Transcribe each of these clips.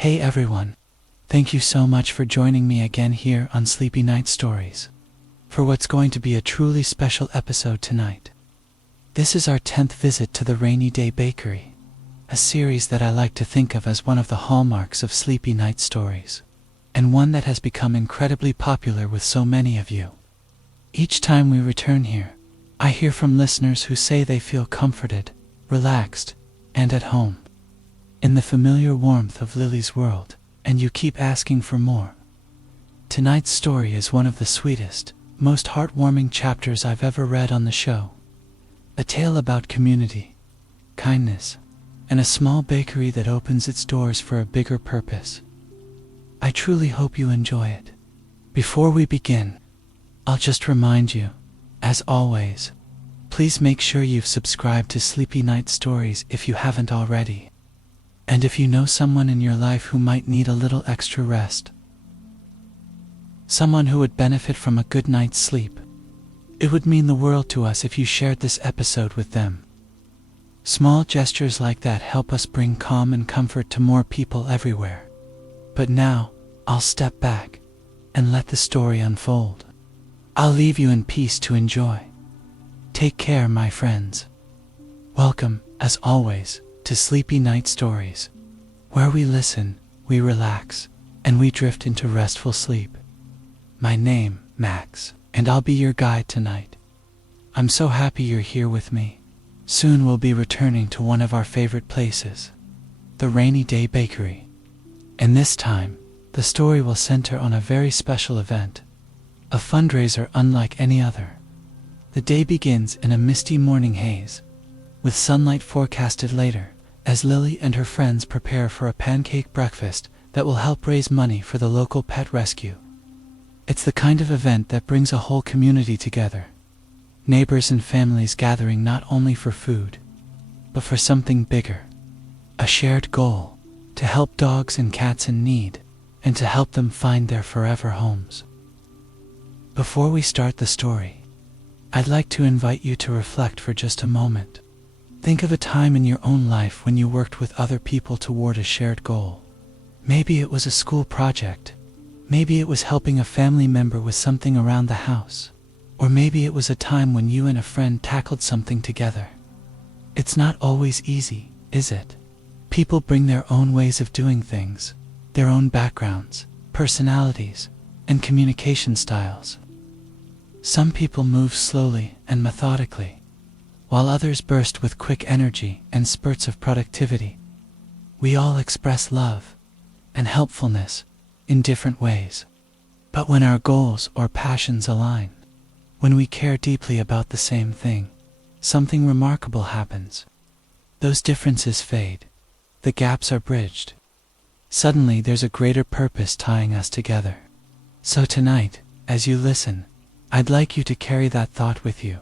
Hey everyone, thank you so much for joining me again here on Sleepy Night Stories, for what's going to be a truly special episode tonight. This is our 10th visit to the Rainy Day Bakery, a series that I like to think of as one of the hallmarks of Sleepy Night Stories, and one that has become incredibly popular with so many of you. Each time we return here, I hear from listeners who say they feel comforted, relaxed, and at home in the familiar warmth of Lily's world, and you keep asking for more. Tonight's story is one of the sweetest, most heartwarming chapters I've ever read on the show. A tale about community, kindness, and a small bakery that opens its doors for a bigger purpose. I truly hope you enjoy it. Before we begin, I'll just remind you, as always, please make sure you've subscribed to Sleepy Night Stories if you haven't already. And if you know someone in your life who might need a little extra rest, someone who would benefit from a good night's sleep, it would mean the world to us if you shared this episode with them. Small gestures like that help us bring calm and comfort to more people everywhere. But now, I'll step back and let the story unfold. I'll leave you in peace to enjoy. Take care, my friends. Welcome, as always, to Sleepy Night Stories, where we listen, we relax, and we drift into restful sleep. My name, Max, and I'll be your guide tonight. I'm so happy you're here with me. Soon we'll be returning to one of our favorite places, the Rainy Day Bakery. And this time, the story will center on a very special event, a fundraiser unlike any other. The day begins in a misty morning haze, with sunlight forecasted later, as Lily and her friends prepare for a pancake breakfast that will help raise money for the local pet rescue. It's the kind of event that brings a whole community together, neighbors and families gathering not only for food, but for something bigger, a shared goal to help dogs and cats in need, and to help them find their forever homes. Before we start the story, I'd like to invite you to reflect for just a moment. Think of a time in your own life when you worked with other people toward a shared goal. Maybe it was a school project. Maybe it was helping a family member with something around the house. Or maybe it was a time when you and a friend tackled something together. It's not always easy, is it? People bring their own ways of doing things, their own backgrounds, personalities, and communication styles. Some people move slowly and methodically, while others burst with quick energy and spurts of productivity. We all express love and helpfulness in different ways. But when our goals or passions align, when we care deeply about the same thing, something remarkable happens. Those differences fade. The gaps are bridged. Suddenly there's a greater purpose tying us together. So tonight, as you listen, I'd like you to carry that thought with you.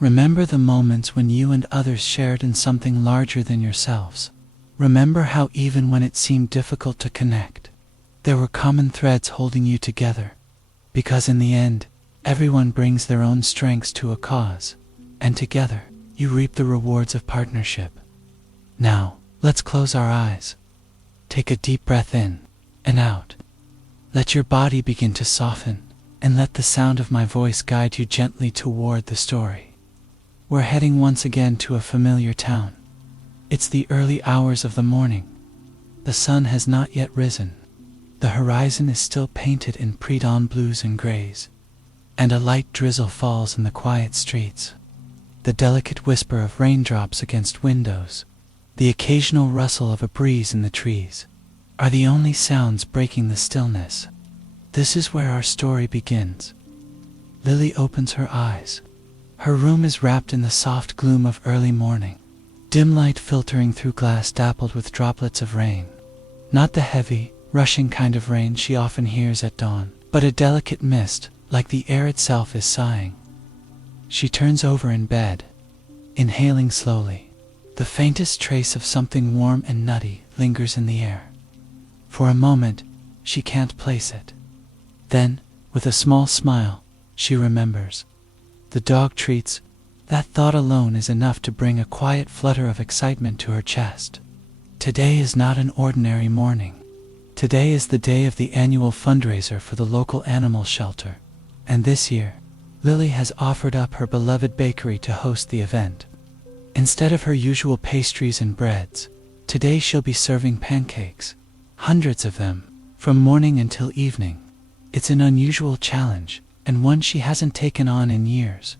Remember the moments when you and others shared in something larger than yourselves. Remember how even when it seemed difficult to connect, there were common threads holding you together. Because in the end, everyone brings their own strengths to a cause, and together, you reap the rewards of partnership. Now, let's close our eyes. Take a deep breath in and out. Let your body begin to soften, and let the sound of my voice guide you gently toward the story. We're heading once again to a familiar town. It's the early hours of the morning. The sun has not yet risen. The horizon is still painted in pre-dawn blues and grays, and a light drizzle falls in the quiet streets. The delicate whisper of raindrops against windows, the occasional rustle of a breeze in the trees, are the only sounds breaking the stillness. This is where our story begins. Lily opens her eyes. Her room is wrapped in the soft gloom of early morning, dim light filtering through glass dappled with droplets of rain. Not the heavy, rushing kind of rain she often hears at dawn, but a delicate mist, like the air itself is sighing. She turns over in bed, inhaling slowly. The faintest trace of something warm and nutty lingers in the air. For a moment, she can't place it. Then, with a small smile, she remembers. The dog treats. That thought alone is enough to bring a quiet flutter of excitement to her chest. Today is not an ordinary morning. Today is the day of the annual fundraiser for the local animal shelter, and this year, Lily has offered up her beloved bakery to host the event. Instead of her usual pastries and breads, today she'll be serving pancakes, hundreds of them, from morning until evening. It's an unusual challenge, and one she hasn't taken on in years.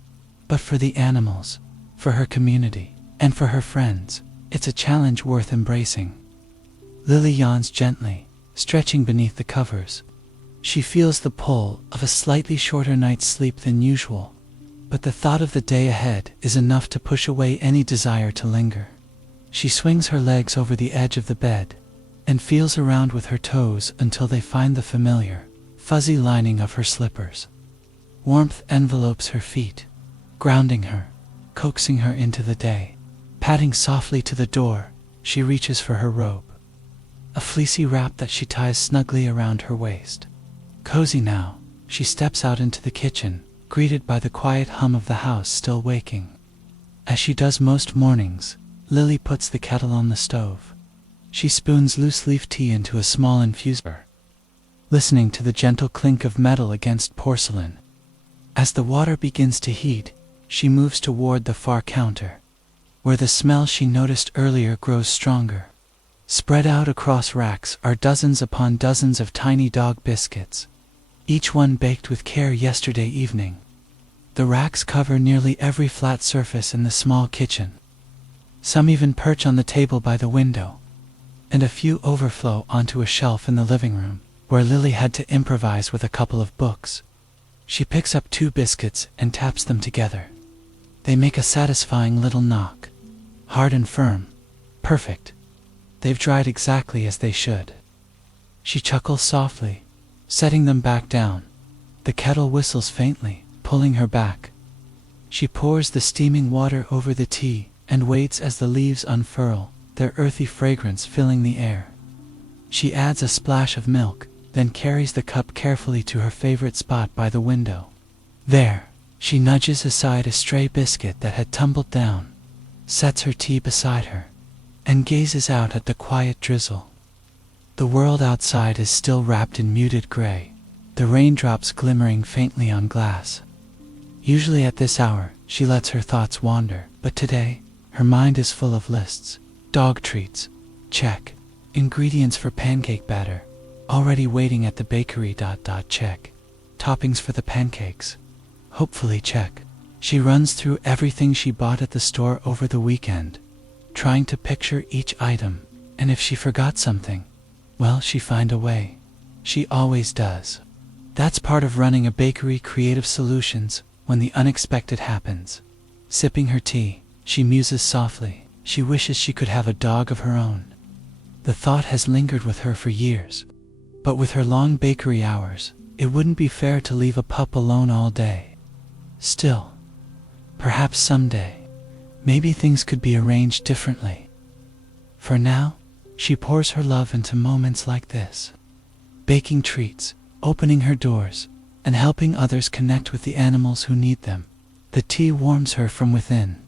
But for the animals, for her community, and for her friends, it's a challenge worth embracing. Lily yawns gently, stretching beneath the covers. She feels the pull of a slightly shorter night's sleep than usual, but the thought of the day ahead is enough to push away any desire to linger. She swings her legs over the edge of the bed and feels around with her toes until they find the familiar, fuzzy lining of her slippers. Warmth envelopes her feet, grounding her, coaxing her into the day. Padding softly to the door, she reaches for her robe, a fleecy wrap that she ties snugly around her waist. Cozy now, she steps out into the kitchen, greeted by the quiet hum of the house still waking. As she does most mornings, Lily puts the kettle on the stove. She spoons loose-leaf tea into a small infuser, listening to the gentle clink of metal against porcelain. As the water begins to heat, she moves toward the far counter, where the smell she noticed earlier grows stronger. Spread out across racks are dozens upon dozens of tiny dog biscuits, each one baked with care yesterday evening. The racks cover nearly every flat surface in the small kitchen. Some even perch on the table by the window, and a few overflow onto a shelf in the living room, where Lily had to improvise with a couple of books. She picks up 2 biscuits and taps them together. They make a satisfying little knock, hard and firm, perfect. They've dried exactly as they should. She chuckles softly, setting them back down. The kettle whistles faintly, pulling her back. She pours the steaming water over the tea and waits as the leaves unfurl, their earthy fragrance filling the air. She adds a splash of milk, then carries the cup carefully to her favorite spot by the window. There, she nudges aside a stray biscuit that had tumbled down, sets her tea beside her, and gazes out at the quiet drizzle. The world outside is still wrapped in muted gray, the raindrops glimmering faintly on glass. Usually at this hour, she lets her thoughts wander, but today, her mind is full of lists. Dog treats, check. Ingredients for pancake batter, already waiting at the bakery. Check. Toppings for the pancakes, hopefully check. She runs through everything she bought at the store over the weekend, trying to picture each item, and if she forgot something, well, she find a way. She always does. That's part of running a bakery. Creative solutions when the unexpected happens. Sipping her tea, she muses softly. She wishes she could have a dog of her own. The thought has lingered with her for years, but with her long bakery hours, it wouldn't be fair to leave a pup alone all day. Still, perhaps someday, maybe things could be arranged differently. For now, she pours her love into moments like this. Baking treats, opening her doors, and helping others connect with the animals who need them. The tea warms her from within.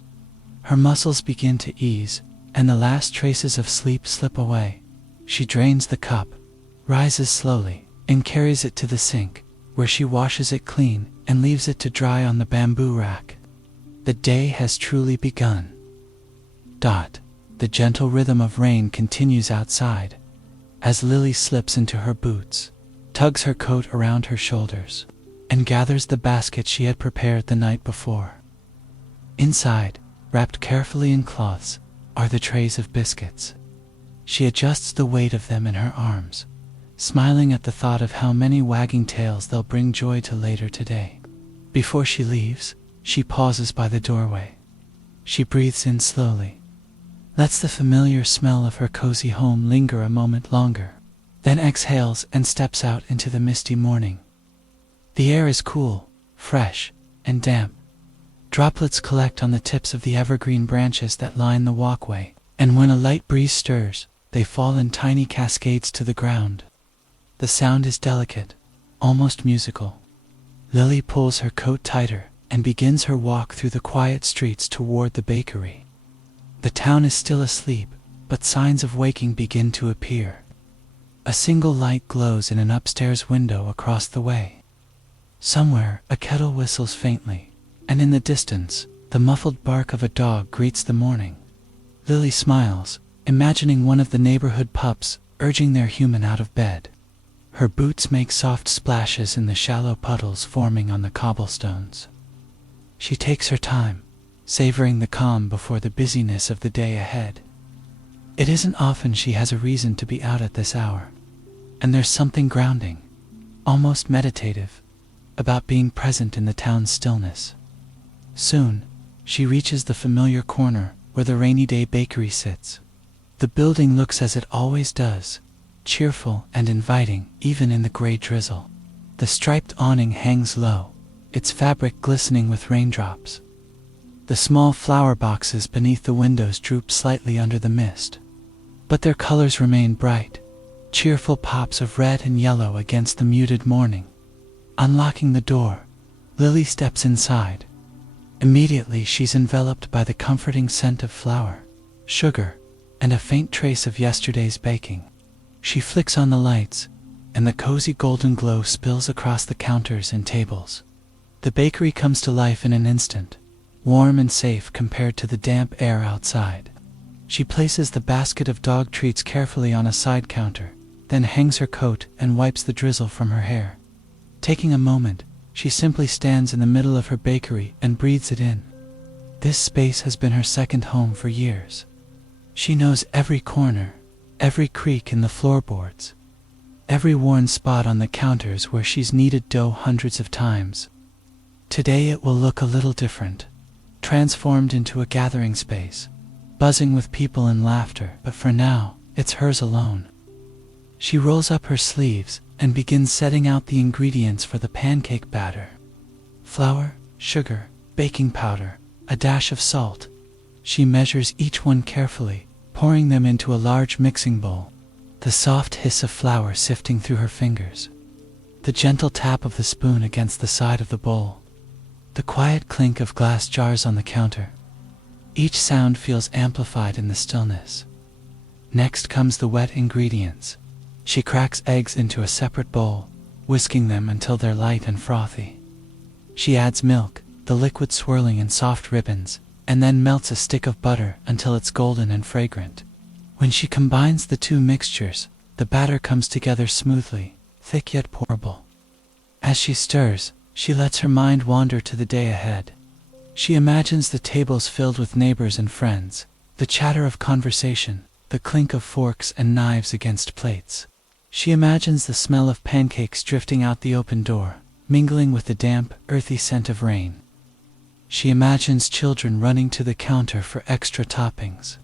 Her muscles begin to ease, and the last traces of sleep slip away. She drains the cup, rises slowly, and carries it to the sink, where she washes it clean and leaves it to dry on the bamboo rack. The day has truly begun. The gentle rhythm of rain continues outside, as Lily slips into her boots, tugs her coat around her shoulders, and gathers the basket she had prepared the night before. Inside, wrapped carefully in cloths, are the trays of biscuits. She adjusts the weight of them in her arms, smiling at the thought of how many wagging tails they'll bring joy to later today. Before she leaves, she pauses by the doorway. She breathes in slowly, lets the familiar smell of her cozy home linger a moment longer, then exhales and steps out into the misty morning. The air is cool, fresh, and damp. Droplets collect on the tips of the evergreen branches that line the walkway, and when a light breeze stirs, they fall in tiny cascades to the ground. The sound is delicate, almost musical. Lily pulls her coat tighter and begins her walk through the quiet streets toward the bakery. The town is still asleep, but signs of waking begin to appear. A single light glows in an upstairs window across the way. Somewhere, a kettle whistles faintly, and in the distance, the muffled bark of a dog greets the morning. Lily smiles, imagining one of the neighborhood pups urging their human out of bed. Her boots make soft splashes in the shallow puddles forming on the cobblestones. She takes her time, savoring the calm before the busyness of the day ahead. It isn't often she has a reason to be out at this hour, and there's something grounding, almost meditative, about being present in the town's stillness. Soon, she reaches the familiar corner where the rainy day bakery sits. The building looks as it always does, cheerful and inviting even in the gray drizzle. The striped awning hangs low, its fabric glistening with raindrops. The small flower boxes beneath the windows droop slightly under the mist, but their colors remain bright, cheerful pops of red and yellow against the muted morning. Unlocking the door, Lily steps inside. Immediately she's enveloped by the comforting scent of flour, sugar, and a faint trace of yesterday's baking. She flicks on the lights, and the cozy golden glow spills across the counters and tables. The bakery comes to life in an instant, warm and safe compared to the damp air outside. She places the basket of dog treats carefully on a side counter, then hangs her coat and wipes the drizzle from her hair. Taking a moment, she simply stands in the middle of her bakery and breathes it in. This space has been her second home for years. She knows every corner, every creak in the floorboards, every worn spot on the counters where she's kneaded dough hundreds of times. Today it will look a little different, transformed into a gathering space, buzzing with people and laughter, but for now, it's hers alone. She rolls up her sleeves and begins setting out the ingredients for the pancake batter. Flour, sugar, baking powder, a dash of salt. She measures each one carefully, pouring them into a large mixing bowl. The soft hiss of flour sifting through her fingers. The gentle tap of the spoon against the side of the bowl. The quiet clink of glass jars on the counter. Each sound feels amplified in the stillness. Next comes the wet ingredients. She cracks eggs into a separate bowl, whisking them until they're light and frothy. She adds milk, the liquid swirling in soft ribbons, and then melts a stick of butter until it's golden and fragrant. When she combines the two mixtures, the batter comes together smoothly, thick yet pourable. As she stirs, she lets her mind wander to the day ahead. She imagines the tables filled with neighbors and friends, the chatter of conversation, the clink of forks and knives against plates. She imagines the smell of pancakes drifting out the open door, mingling with the damp, earthy scent of rain. She imagines children running to the counter for extra toppings,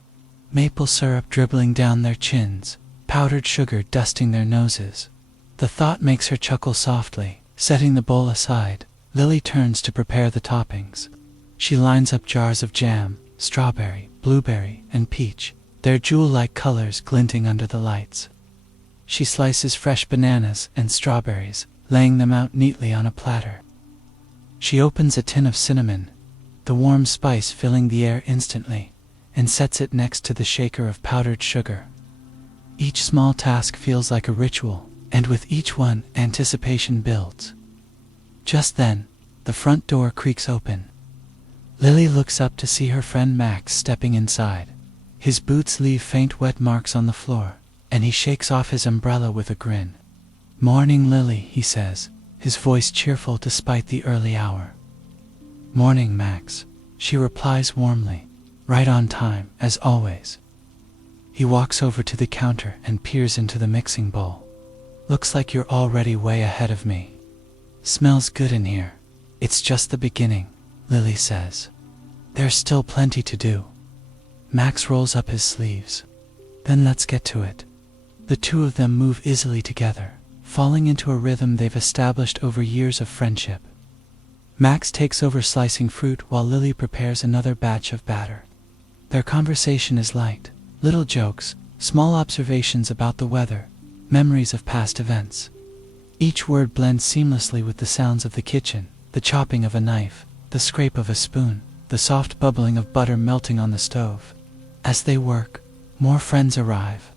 maple syrup dribbling down their chins, powdered sugar dusting their noses. The thought makes her chuckle softly. Setting the bowl aside, Lily turns to prepare the toppings. She lines up jars of jam, strawberry, blueberry, and peach, their jewel-like colors glinting under the lights. She slices fresh bananas and strawberries, laying them out neatly on a platter. She opens a tin of cinnamon, the warm spice filling the air instantly, and sets it next to the shaker of powdered sugar. Each small task feels like a ritual, and with each one, anticipation builds. Just then, the front door creaks open. Lily looks up to see her friend Max stepping inside. His boots leave faint wet marks on the floor, and he shakes off his umbrella with a grin. "Morning, Lily," he says, his voice cheerful despite the early hour. "Morning, Max," she replies warmly, right on time, as always. He walks over to the counter and peers into the mixing bowl. "Looks like you're already way ahead of me." "Smells good in here." "It's just the beginning," Lily says. "There's still plenty to do." Max rolls up his sleeves. "Then let's get to it." The two of them move easily together, falling into a rhythm they've established over years of friendship. Max takes over slicing fruit while Lily prepares another batch of batter. Their conversation is light, little jokes, small observations about the weather, memories of past events. Each word blends seamlessly with the sounds of the kitchen, the chopping of a knife, the scrape of a spoon, the soft bubbling of butter melting on the stove. As they work, more friends arrive.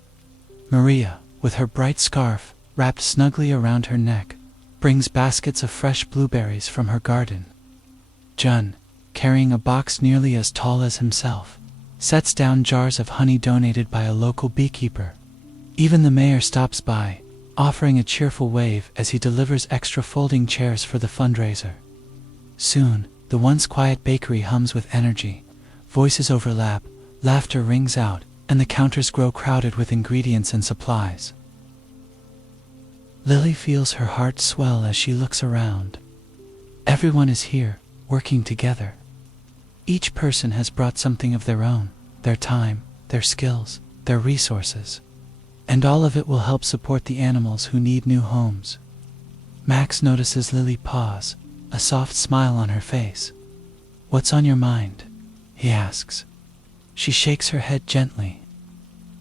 Maria, with her bright scarf wrapped snugly around her neck, brings baskets of fresh blueberries from her garden. Jun, carrying a box nearly as tall as himself, sets down jars of honey donated by a local beekeeper. Even the mayor stops by, offering a cheerful wave as he delivers extra folding chairs for the fundraiser. Soon, the once quiet bakery hums with energy. Voices overlap, laughter rings out, and the counters grow crowded with ingredients and supplies. Lily feels her heart swell as she looks around. Everyone is here, working together. Each person has brought something of their own, their time, their skills, their resources. And all of it will help support the animals who need new homes. Max notices Lily pause, a soft smile on her face. "What's on your mind?" he asks. She shakes her head gently.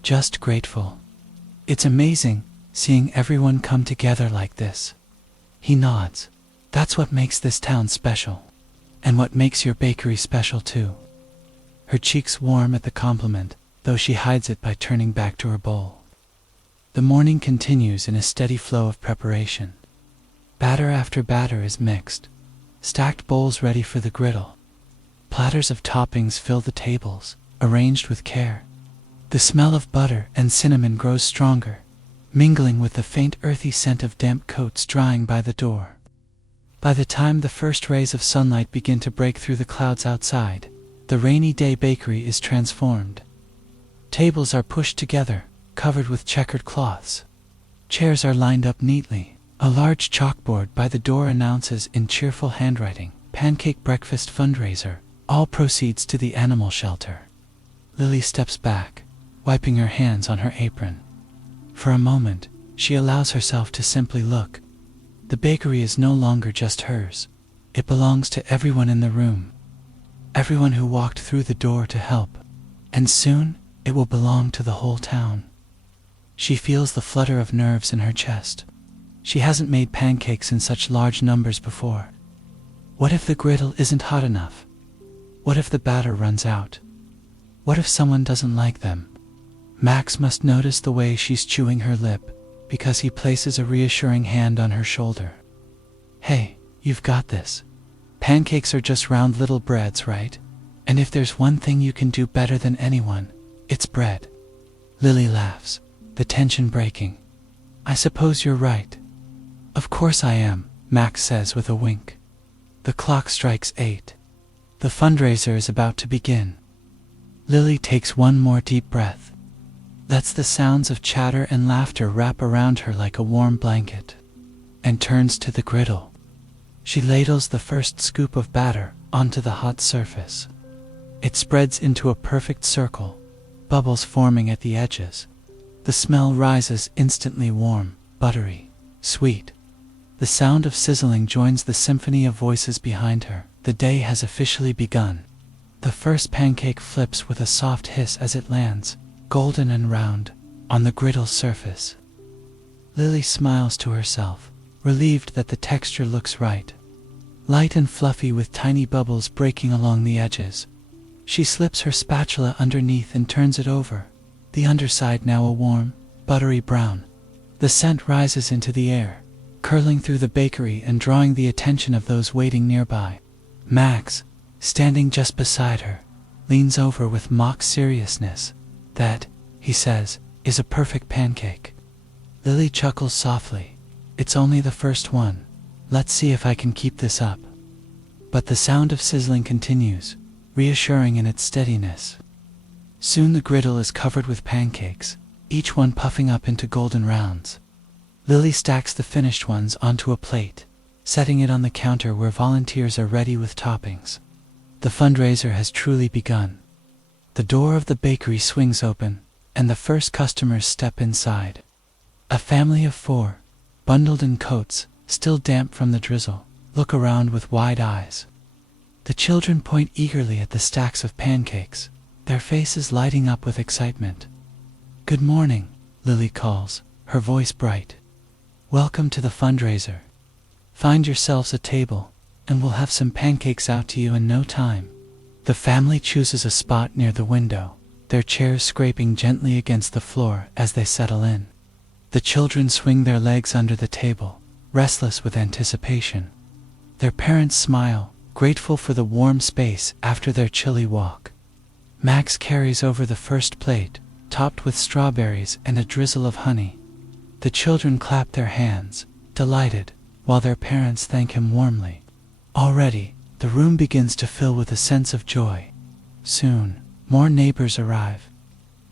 "Just grateful. It's amazing, seeing everyone come together like this." He nods. "That's what makes this town special. And what makes your bakery special too." Her cheeks warm at the compliment, though she hides it by turning back to her bowl. The morning continues in a steady flow of preparation. Batter after batter is mixed, stacked bowls ready for the griddle. Platters of toppings fill the tables, arranged with care. The smell of butter and cinnamon grows stronger, mingling with the faint earthy scent of damp coats drying by the door. By the time the first rays of sunlight begin to break through the clouds outside, the rainy day bakery is transformed. Tables are pushed together, covered with checkered cloths. Chairs are lined up neatly. A large chalkboard by the door announces in cheerful handwriting, "Pancake Breakfast Fundraiser, all proceeds to the animal shelter." Lily steps back, wiping her hands on her apron. For a moment, she allows herself to simply look. The bakery is no longer just hers. It belongs to everyone in the room. Everyone who walked through the door to help. And soon, it will belong to the whole town. She feels the flutter of nerves in her chest. She hasn't made pancakes in such large numbers before. What if the griddle isn't hot enough? What if the batter runs out? What if someone doesn't like them? Max must notice the way she's chewing her lip, because he places a reassuring hand on her shoulder. "Hey, you've got this. Pancakes are just round little breads, right? And if there's one thing you can do better than anyone, it's bread." Lily laughs, the tension breaking. "I suppose you're right." "Of course I am," Max says with a wink. The clock strikes 8. The fundraiser is about to begin. Lily takes one more deep breath. Lets the sounds of chatter and laughter wrap around her like a warm blanket, and turns to the griddle. She ladles the first scoop of batter onto the hot surface. It spreads into a perfect circle, bubbles forming at the edges. The smell rises instantly warm, buttery, sweet. The sound of sizzling joins the symphony of voices behind her. The day has officially begun. The first pancake flips with a soft hiss as it lands, golden and round, on the griddle's surface. Lily smiles to herself, relieved that the texture looks right. Light and fluffy with tiny bubbles breaking along the edges. She slips her spatula underneath and turns it over, the underside now a warm, buttery brown. The scent rises into the air, curling through the bakery and drawing the attention of those waiting nearby. Max, standing just beside her, leans over with mock seriousness. "That," he says, "is a perfect pancake." Lily chuckles softly. "It's only the first one. Let's see if I can keep this up." But the sound of sizzling continues, reassuring in its steadiness. Soon the griddle is covered with pancakes, each one puffing up into golden rounds. Lily stacks the finished ones onto a plate, setting it on the counter where volunteers are ready with toppings. The fundraiser has truly begun. The door of the bakery swings open, and the first customers step inside. A family of 4, bundled in coats, still damp from the drizzle, look around with wide eyes. The children point eagerly at the stacks of pancakes, their faces lighting up with excitement. "Good morning," Lily calls, her voice bright. "Welcome to the fundraiser. Find yourselves a table, and we'll have some pancakes out to you in no time." The family chooses a spot near the window, their chairs scraping gently against the floor as they settle in. The children swing their legs under the table, restless with anticipation. Their parents smile, grateful for the warm space after their chilly walk. Max carries over the first plate, topped with strawberries and a drizzle of honey. The children clap their hands, delighted, while their parents thank him warmly. Already, the room begins to fill with a sense of joy. Soon, more neighbors arrive.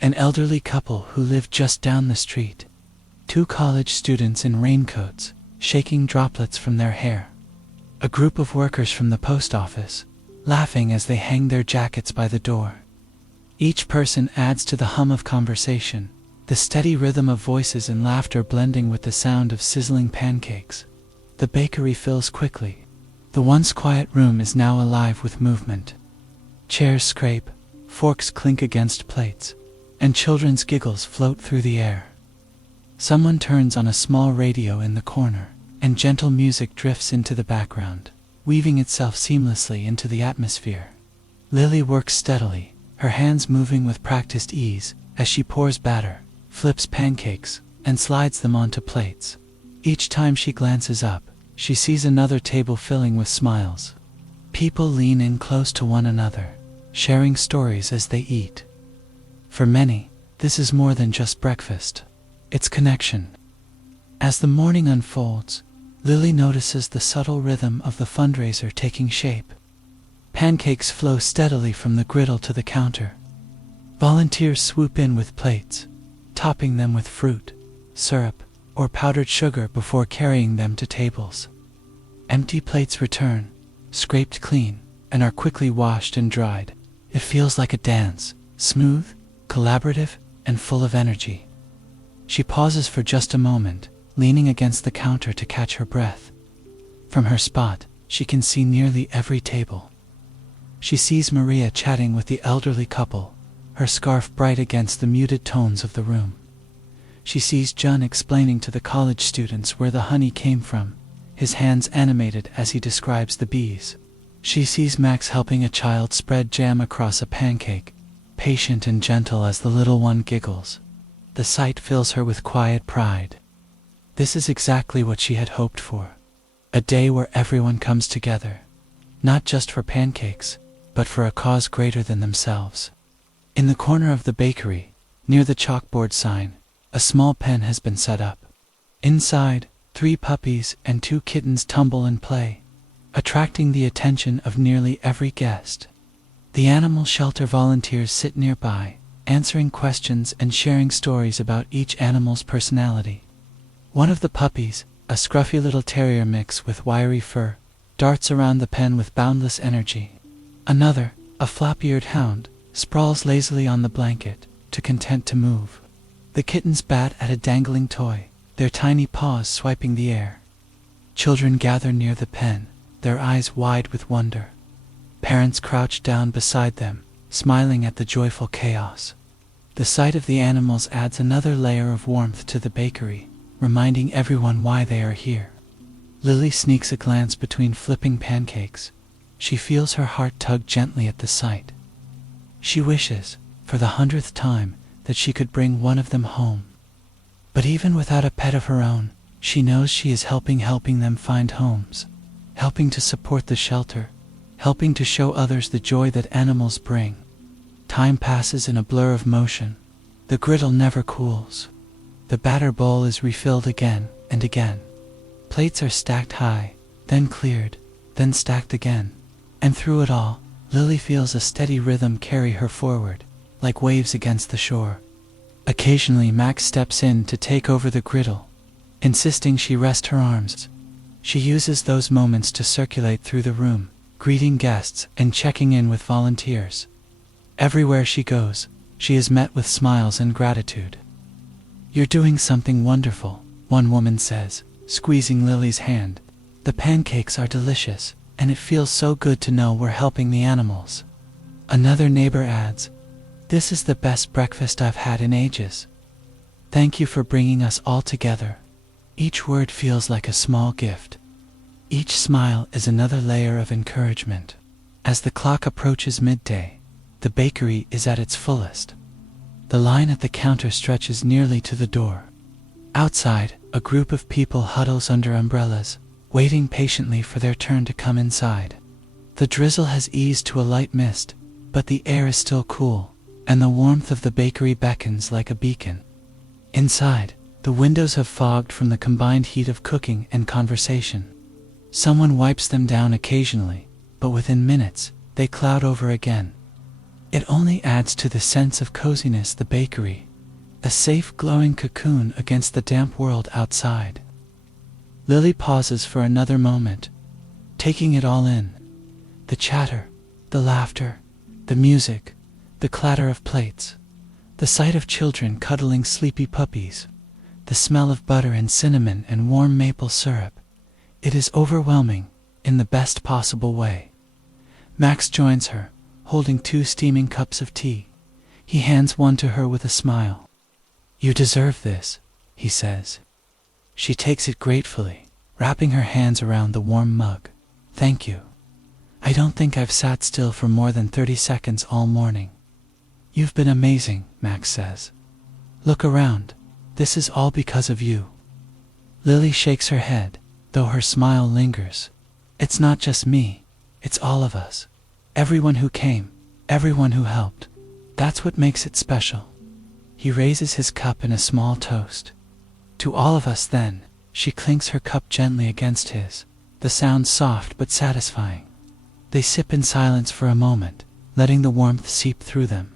An elderly couple who live just down the street. 2 college students in raincoats, shaking droplets from their hair. A group of workers from the post office, laughing as they hang their jackets by the door. Each person adds to the hum of conversation, the steady rhythm of voices and laughter blending with the sound of sizzling pancakes. The bakery fills quickly. The once quiet room is now alive with movement. Chairs scrape, forks clink against plates, and children's giggles float through the air. Someone turns on a small radio in the corner, and gentle music drifts into the background, weaving itself seamlessly into the atmosphere. Lily works steadily, her hands moving with practiced ease as she pours batter, flips pancakes, and slides them onto plates. Each time she glances up, she sees another table filling with smiles. People lean in close to one another, sharing stories as they eat. For many, this is more than just breakfast. It's connection. As the morning unfolds, Lily notices the subtle rhythm of the fundraiser taking shape. Pancakes flow steadily from the griddle to the counter. Volunteers swoop in with plates, topping them with fruit, syrup, or powdered sugar before carrying them to tables. Empty plates return, scraped clean, and are quickly washed and dried. It feels like a dance, smooth, collaborative, and full of energy. She pauses for just a moment, leaning against the counter to catch her breath. From her spot, she can see nearly every table. She sees Maria chatting with the elderly couple, her scarf bright against the muted tones of the room. She sees John explaining to the college students where the honey came from, his hands animated as he describes the bees. She sees Max helping a child spread jam across a pancake, patient and gentle as the little one giggles. The sight fills her with quiet pride. This is exactly what she had hoped for. A day where everyone comes together, not just for pancakes, but for a cause greater than themselves. In the corner of the bakery, near the chalkboard sign, a small pen has been set up. Inside, 3 puppies and 2 kittens tumble and play, attracting the attention of nearly every guest. The animal shelter volunteers sit nearby, answering questions and sharing stories about each animal's personality. One of the puppies, a scruffy little terrier mix with wiry fur, darts around the pen with boundless energy. Another, a flop-eared hound, sprawls lazily on the blanket, too content to move. The kittens bat at a dangling toy, their tiny paws swiping the air. Children gather near the pen, their eyes wide with wonder. Parents crouch down beside them, smiling at the joyful chaos. The sight of the animals adds another layer of warmth to the bakery, reminding everyone why they are here. Lily sneaks a glance between flipping pancakes. She feels her heart tug gently at the sight. She wishes, for the 100th time, that she could bring one of them home. But even without a pet of her own, she knows she is helping them find homes, helping to support the shelter, helping to show others the joy that animals bring. Time passes in a blur of motion. The griddle never cools. The batter bowl is refilled again and again. Plates are stacked high, then cleared, then stacked again. And through it all, Lily feels a steady rhythm carry her forward, like waves against the shore. Occasionally Max steps in to take over the griddle, insisting she rest her arms. She uses those moments to circulate through the room, greeting guests and checking in with volunteers. Everywhere she goes, she is met with smiles and gratitude. "You're doing something wonderful," one woman says, squeezing Lily's hand. "The pancakes are delicious, and it feels so good to know we're helping the animals." Another neighbor adds, "This is the best breakfast I've had in ages. Thank you for bringing us all together." Each word feels like a small gift. Each smile is another layer of encouragement. As the clock approaches midday, the bakery is at its fullest. The line at the counter stretches nearly to the door. Outside, a group of people huddles under umbrellas, waiting patiently for their turn to come inside. The drizzle has eased to a light mist, but the air is still cool, and the warmth of the bakery beckons like a beacon. Inside, the windows have fogged from the combined heat of cooking and conversation. Someone wipes them down occasionally, but within minutes, they cloud over again. It only adds to the sense of coziness the bakery, a safe glowing cocoon against the damp world outside. Lily pauses for another moment, taking it all in. The chatter, the laughter, the music, the clatter of plates, the sight of children cuddling sleepy puppies, the smell of butter and cinnamon and warm maple syrup. It is overwhelming, in the best possible way. Max joins her, holding 2 steaming cups of tea. He hands one to her with a smile. "You deserve this," he says. She takes it gratefully, wrapping her hands around the warm mug. "Thank you. I don't think I've sat still for more than 30 seconds all morning." "You've been amazing," Max says. "Look around. This is all because of you." Lily shakes her head, though her smile lingers. "It's not just me. It's all of us. Everyone who came, everyone who helped. That's what makes it special." He raises his cup in a small toast. "To all of us, then." She clinks her cup gently against his, the sound soft but satisfying. They sip in silence for a moment, letting the warmth seep through them.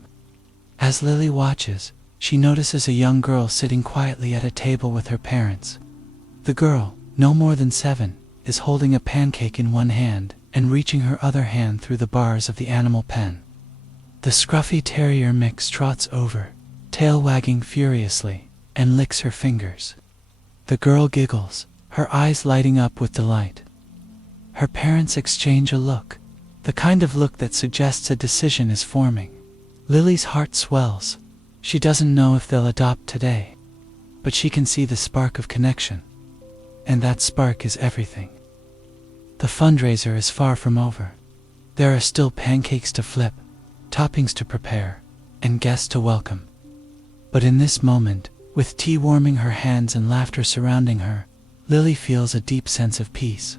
As Lily watches, she notices a young girl sitting quietly at a table with her parents. The girl, no more than 7, is holding a pancake in one hand and reaching her other hand through the bars of the animal pen. The scruffy terrier mix trots over, tail wagging furiously, and licks her fingers. The girl giggles, her eyes lighting up with delight. Her parents exchange a look, the kind of look that suggests a decision is forming. Lily's heart swells. She doesn't know if they'll adopt today, but she can see the spark of connection. And that spark is everything. The fundraiser is far from over. There are still pancakes to flip, toppings to prepare, and guests to welcome. But in this moment, with tea warming her hands and laughter surrounding her, Lily feels a deep sense of peace.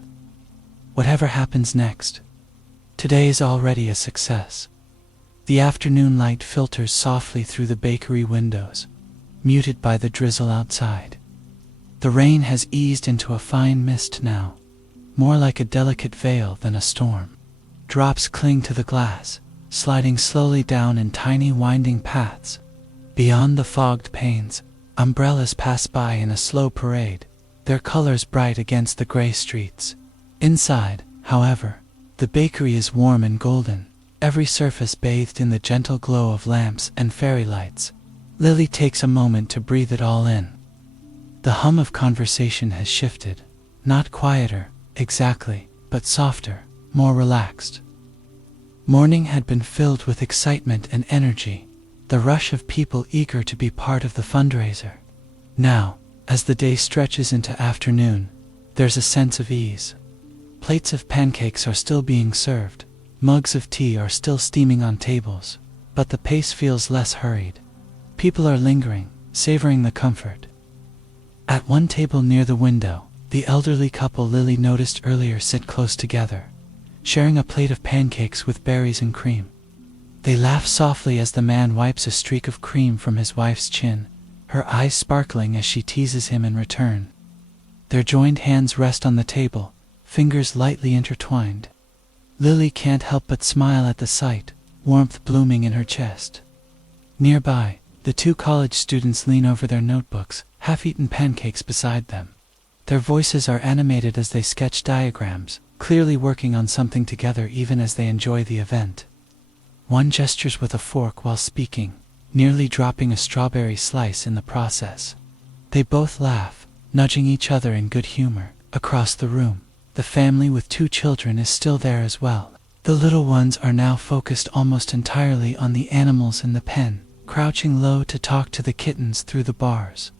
Whatever happens next, today is already a success. The afternoon light filters softly through the bakery windows, muted by the drizzle outside. The rain has eased into a fine mist now, more like a delicate veil than a storm. Drops cling to the glass, sliding slowly down in tiny winding paths. Beyond the fogged panes, umbrellas pass by in a slow parade, their colors bright against the gray streets. Inside, however, the bakery is warm and golden, every surface bathed in the gentle glow of lamps and fairy lights. Lily takes a moment to breathe it all in. The hum of conversation has shifted, not quieter, exactly, but softer, more relaxed. Morning had been filled with excitement and energy, the rush of people eager to be part of the fundraiser. Now, as the day stretches into afternoon, there's a sense of ease. Plates of pancakes are still being served, mugs of tea are still steaming on tables, but the pace feels less hurried. People are lingering, savoring the comfort. At one table near the window, the elderly couple Lily noticed earlier sit close together, sharing a plate of pancakes with berries and cream. They laugh softly as the man wipes a streak of cream from his wife's chin, her eyes sparkling as she teases him in return. Their joined hands rest on the table, fingers lightly intertwined. Lily can't help but smile at the sight, warmth blooming in her chest. Nearby, the 2 college students lean over their notebooks, half-eaten pancakes beside them. Their voices are animated as they sketch diagrams, clearly working on something together even as they enjoy the event. One gestures with a fork while speaking, nearly dropping a strawberry slice in the process. They both laugh, nudging each other in good humor. Across the room, the family with 2 children is still there as well. The little ones are now focused almost entirely on the animals in the pen, crouching low to talk to the kittens through the bars.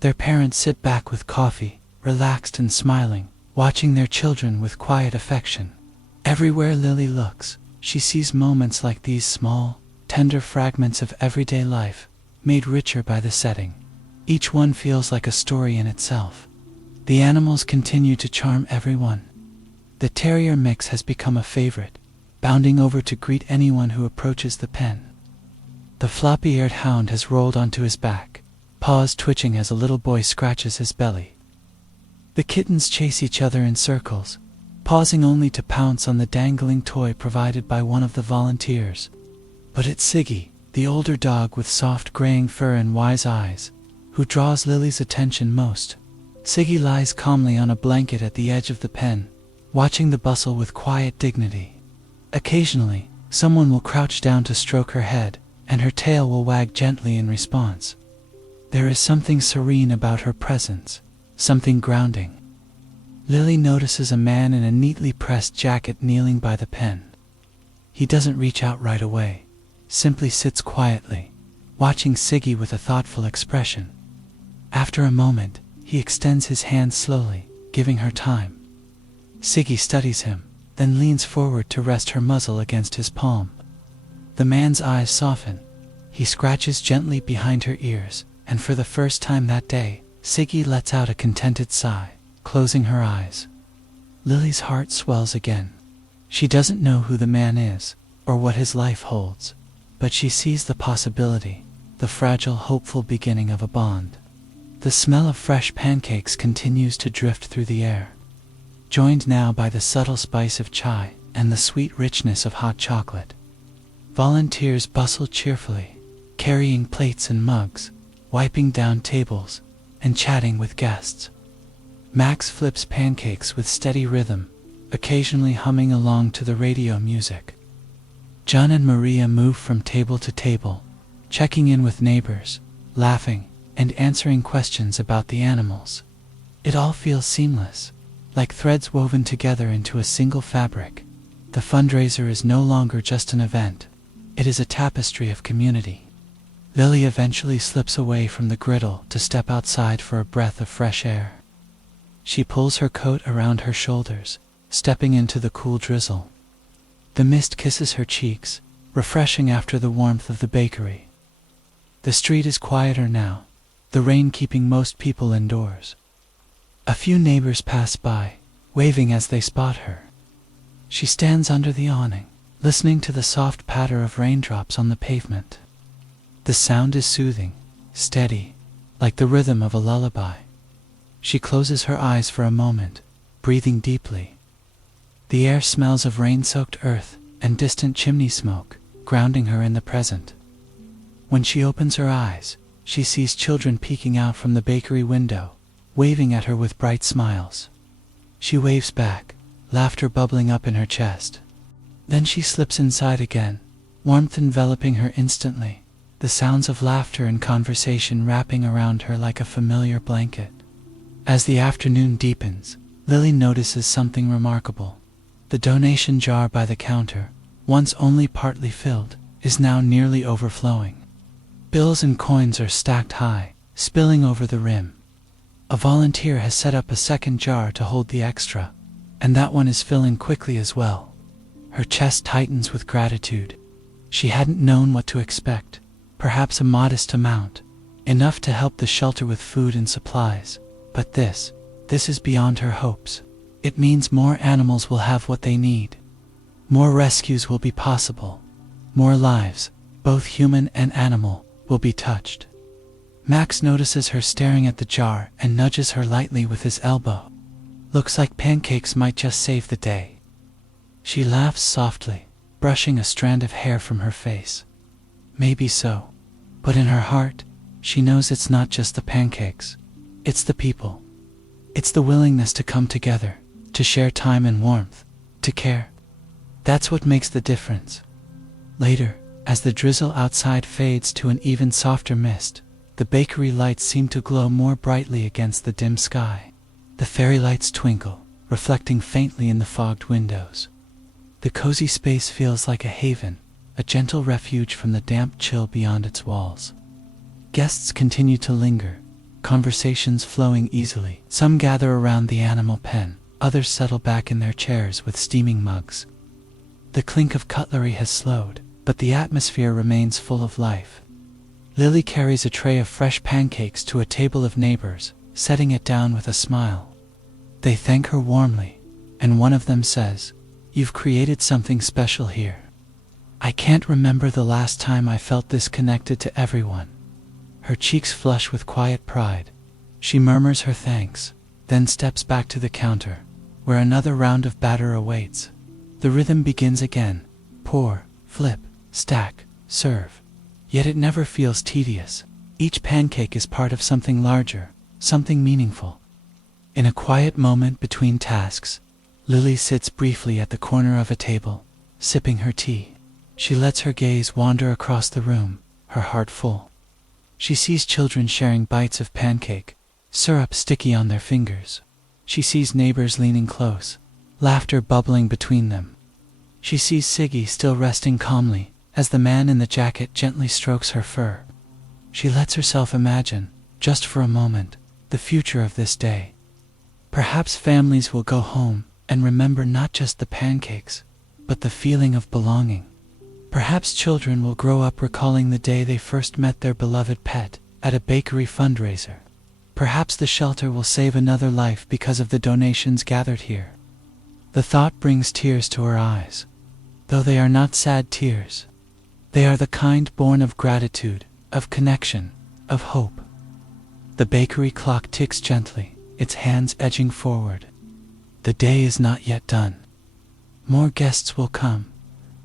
Their parents sit back with coffee, relaxed and smiling, watching their children with quiet affection. Everywhere Lily looks, she sees moments like these, small, tender fragments of everyday life, made richer by the setting. Each one feels like a story in itself. The animals continue to charm everyone. The terrier mix has become a favorite, bounding over to greet anyone who approaches the pen. The floppy-eared hound has rolled onto his back, paws twitching as a little boy scratches his belly. The kittens chase each other in circles, pausing only to pounce on the dangling toy provided by one of the volunteers. But it's Siggy, the older dog with soft graying fur and wise eyes, who draws Lily's attention most. Siggy lies calmly on a blanket at the edge of the pen, watching the bustle with quiet dignity. Occasionally, someone will crouch down to stroke her head, and her tail will wag gently in response. There is something serene about her presence, something grounding. Lily notices a man in a neatly pressed jacket kneeling by the pen. He doesn't reach out right away, simply sits quietly, watching Siggy with a thoughtful expression. After a moment, he extends his hand slowly, giving her time. Siggy studies him, then leans forward to rest her muzzle against his palm. The man's eyes soften. He scratches gently behind her ears, and for the first time that day, Siggy lets out a contented sigh, closing her eyes. Lily's heart swells again. She doesn't know who the man is, or what his life holds, but she sees the possibility, the fragile, hopeful beginning of a bond. The smell of fresh pancakes continues to drift through the air, joined now by the subtle spice of chai and the sweet richness of hot chocolate. Volunteers bustle cheerfully, carrying plates and mugs, wiping down tables, and chatting with guests. Max flips pancakes with steady rhythm, occasionally humming along to the radio music. John and Maria move from table to table, checking in with neighbors, laughing, and answering questions about the animals. It all feels seamless, like threads woven together into a single fabric. The fundraiser is no longer just an event. It is a tapestry of community. Lily eventually slips away from the griddle to step outside for a breath of fresh air. She pulls her coat around her shoulders, stepping into the cool drizzle. The mist kisses her cheeks, refreshing after the warmth of the bakery. The street is quieter now, the rain keeping most people indoors. A few neighbors pass by, waving as they spot her. She stands under the awning, listening to the soft patter of raindrops on the pavement. The sound is soothing, steady, like the rhythm of a lullaby. She closes her eyes for a moment, breathing deeply. The air smells of rain-soaked earth and distant chimney smoke, grounding her in the present. When she opens her eyes, she sees children peeking out from the bakery window, waving at her with bright smiles. She waves back, laughter bubbling up in her chest. Then she slips inside again, warmth enveloping her instantly, the sounds of laughter and conversation wrapping around her like a familiar blanket. As the afternoon deepens, Lily notices something remarkable. The donation jar by the counter, once only partly filled, is now nearly overflowing. Bills and coins are stacked high, spilling over the rim. A volunteer has set up a second jar to hold the extra, and that one is filling quickly as well. Her chest tightens with gratitude. She hadn't known what to expect, perhaps a modest amount, enough to help the shelter with food and supplies. But this is beyond her hopes. It means more animals will have what they need. More rescues will be possible. More lives, both human and animal, will be touched. Max notices her staring at the jar and nudges her lightly with his elbow. Looks like pancakes might just save the day. She laughs softly, brushing a strand of hair from her face. Maybe so, but in her heart, she knows it's not just the pancakes. It's the people. It's the willingness to come together, to share time and warmth, to care. That's what makes the difference. Later, as the drizzle outside fades to an even softer mist, the bakery lights seem to glow more brightly against the dim sky. The fairy lights twinkle, reflecting faintly in the fogged windows. The cozy space feels like a haven, a gentle refuge from the damp chill beyond its walls. Guests continue to linger, conversations flowing easily. Some gather around the animal pen, others settle back in their chairs with steaming mugs. The clink of cutlery has slowed, but the atmosphere remains full of life. Lily carries a tray of fresh pancakes to a table of neighbors, setting it down with a smile. They thank her warmly, and one of them says, "You've created something special here. I can't remember the last time I felt this connected to everyone." Her cheeks flush with quiet pride. She murmurs her thanks, then steps back to the counter, where another round of batter awaits. The rhythm begins again. Pour, flip, stack, serve. Yet it never feels tedious. Each pancake is part of something larger, something meaningful. In a quiet moment between tasks, Lily sits briefly at the corner of a table, sipping her tea. She lets her gaze wander across the room, her heart full. She sees children sharing bites of pancake, syrup sticky on their fingers. She sees neighbors leaning close, laughter bubbling between them. She sees Siggy still resting calmly, as the man in the jacket gently strokes her fur. She lets herself imagine, just for a moment, the future of this day. Perhaps families will go home and remember not just the pancakes, but the feeling of belonging. Perhaps children will grow up recalling the day they first met their beloved pet at a bakery fundraiser. Perhaps the shelter will save another life because of the donations gathered here. The thought brings tears to her eyes, though they are not sad tears. They are the kind born of gratitude, of connection, of hope. The bakery clock ticks gently, its hands edging forward. The day is not yet done. More guests will come.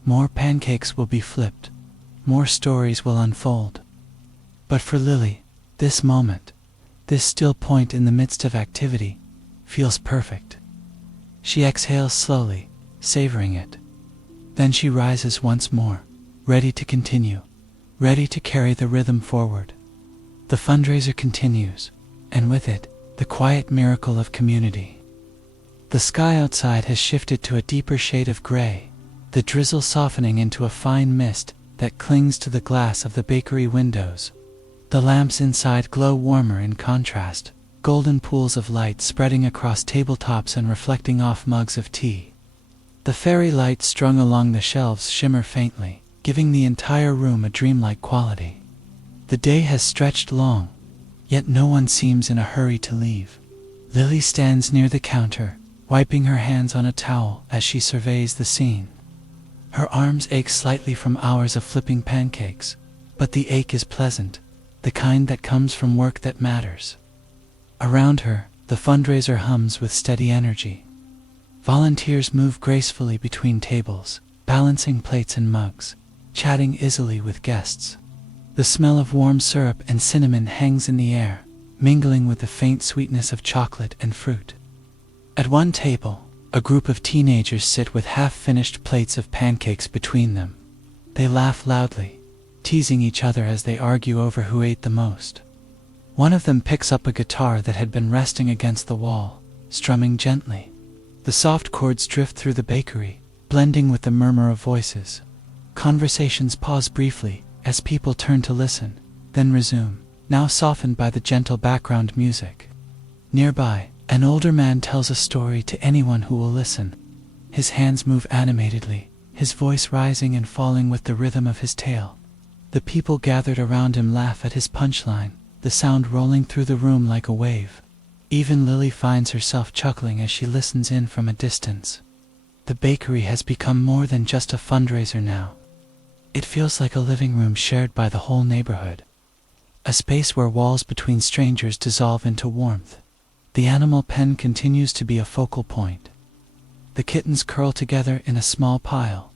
More pancakes will be flipped. More stories will unfold. But for Lily, this moment, this still point in the midst of activity, feels perfect. She exhales slowly, savoring it. Then she rises once more, ready to continue, ready to carry the rhythm forward. The fundraiser continues, and with it, the quiet miracle of community. The sky outside has shifted to a deeper shade of gray, the drizzle softening into a fine mist that clings to the glass of the bakery windows. The lamps inside glow warmer in contrast, golden pools of light spreading across tabletops and reflecting off mugs of tea. The fairy lights strung along the shelves shimmer faintly, giving the entire room a dreamlike quality. The day has stretched long, yet no one seems in a hurry to leave. Lily stands near the counter, wiping her hands on a towel as she surveys the scene. Her arms ache slightly from hours of flipping pancakes, but the ache is pleasant, the kind that comes from work that matters. Around her, the fundraiser hums with steady energy. Volunteers move gracefully between tables, balancing plates and mugs, chatting easily with guests. The smell of warm syrup and cinnamon hangs in the air, mingling with the faint sweetness of chocolate and fruit. At one table, a group of teenagers sit with half-finished plates of pancakes between them. They laugh loudly, teasing each other as they argue over who ate the most. One of them picks up a guitar that had been resting against the wall, strumming gently. The soft chords drift through the bakery, blending with the murmur of voices. Conversations pause briefly as people turn to listen, then resume, now softened by the gentle background music. Nearby, an older man tells a story to anyone who will listen. His hands move animatedly, his voice rising and falling with the rhythm of his tale. The people gathered around him laugh at his punchline, the sound rolling through the room like a wave. Even Lily finds herself chuckling as she listens in from a distance. The bakery has become more than just a fundraiser now. It feels like a living room shared by the whole neighborhood. A space where walls between strangers dissolve into warmth. The animal pen continues to be a focal point. The kittens curl together in a small pile,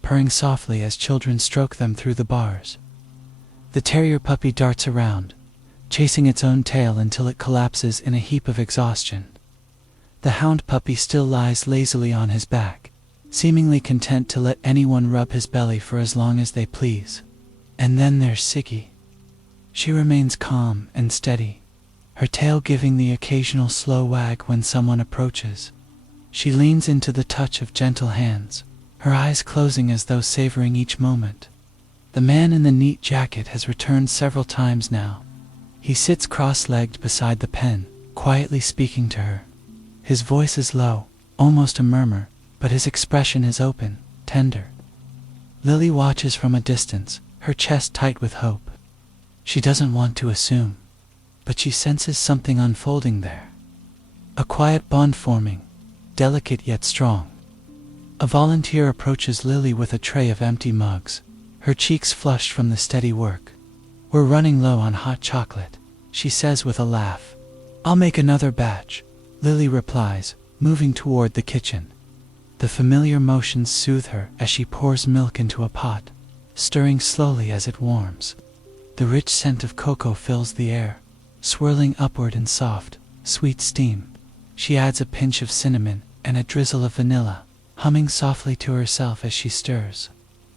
purring softly as children stroke them through the bars. The terrier puppy darts around, chasing its own tail until it collapses in a heap of exhaustion. The hound puppy still lies lazily on his back, seemingly content to let anyone rub his belly for as long as they please. And then there's Siggy. She remains calm and steady, her tail giving the occasional slow wag when someone approaches. She leans into the touch of gentle hands, her eyes closing as though savoring each moment. The man in the neat jacket has returned several times now. He sits cross-legged beside the pen, quietly speaking to her. His voice is low, almost a murmur, but his expression is open, tender. Lily watches from a distance, her chest tight with hope. She doesn't want to assume, but she senses something unfolding there. A quiet bond forming, delicate yet strong. A volunteer approaches Lily with a tray of empty mugs, her cheeks flushed from the steady work. "We're running low on hot chocolate," she says with a laugh. "I'll make another batch," Lily replies, moving toward the kitchen. The familiar motions soothe her as she pours milk into a pot, stirring slowly as it warms. The rich scent of cocoa fills the air, swirling upward in soft, sweet steam. She adds a pinch of cinnamon and a drizzle of vanilla, humming softly to herself as she stirs.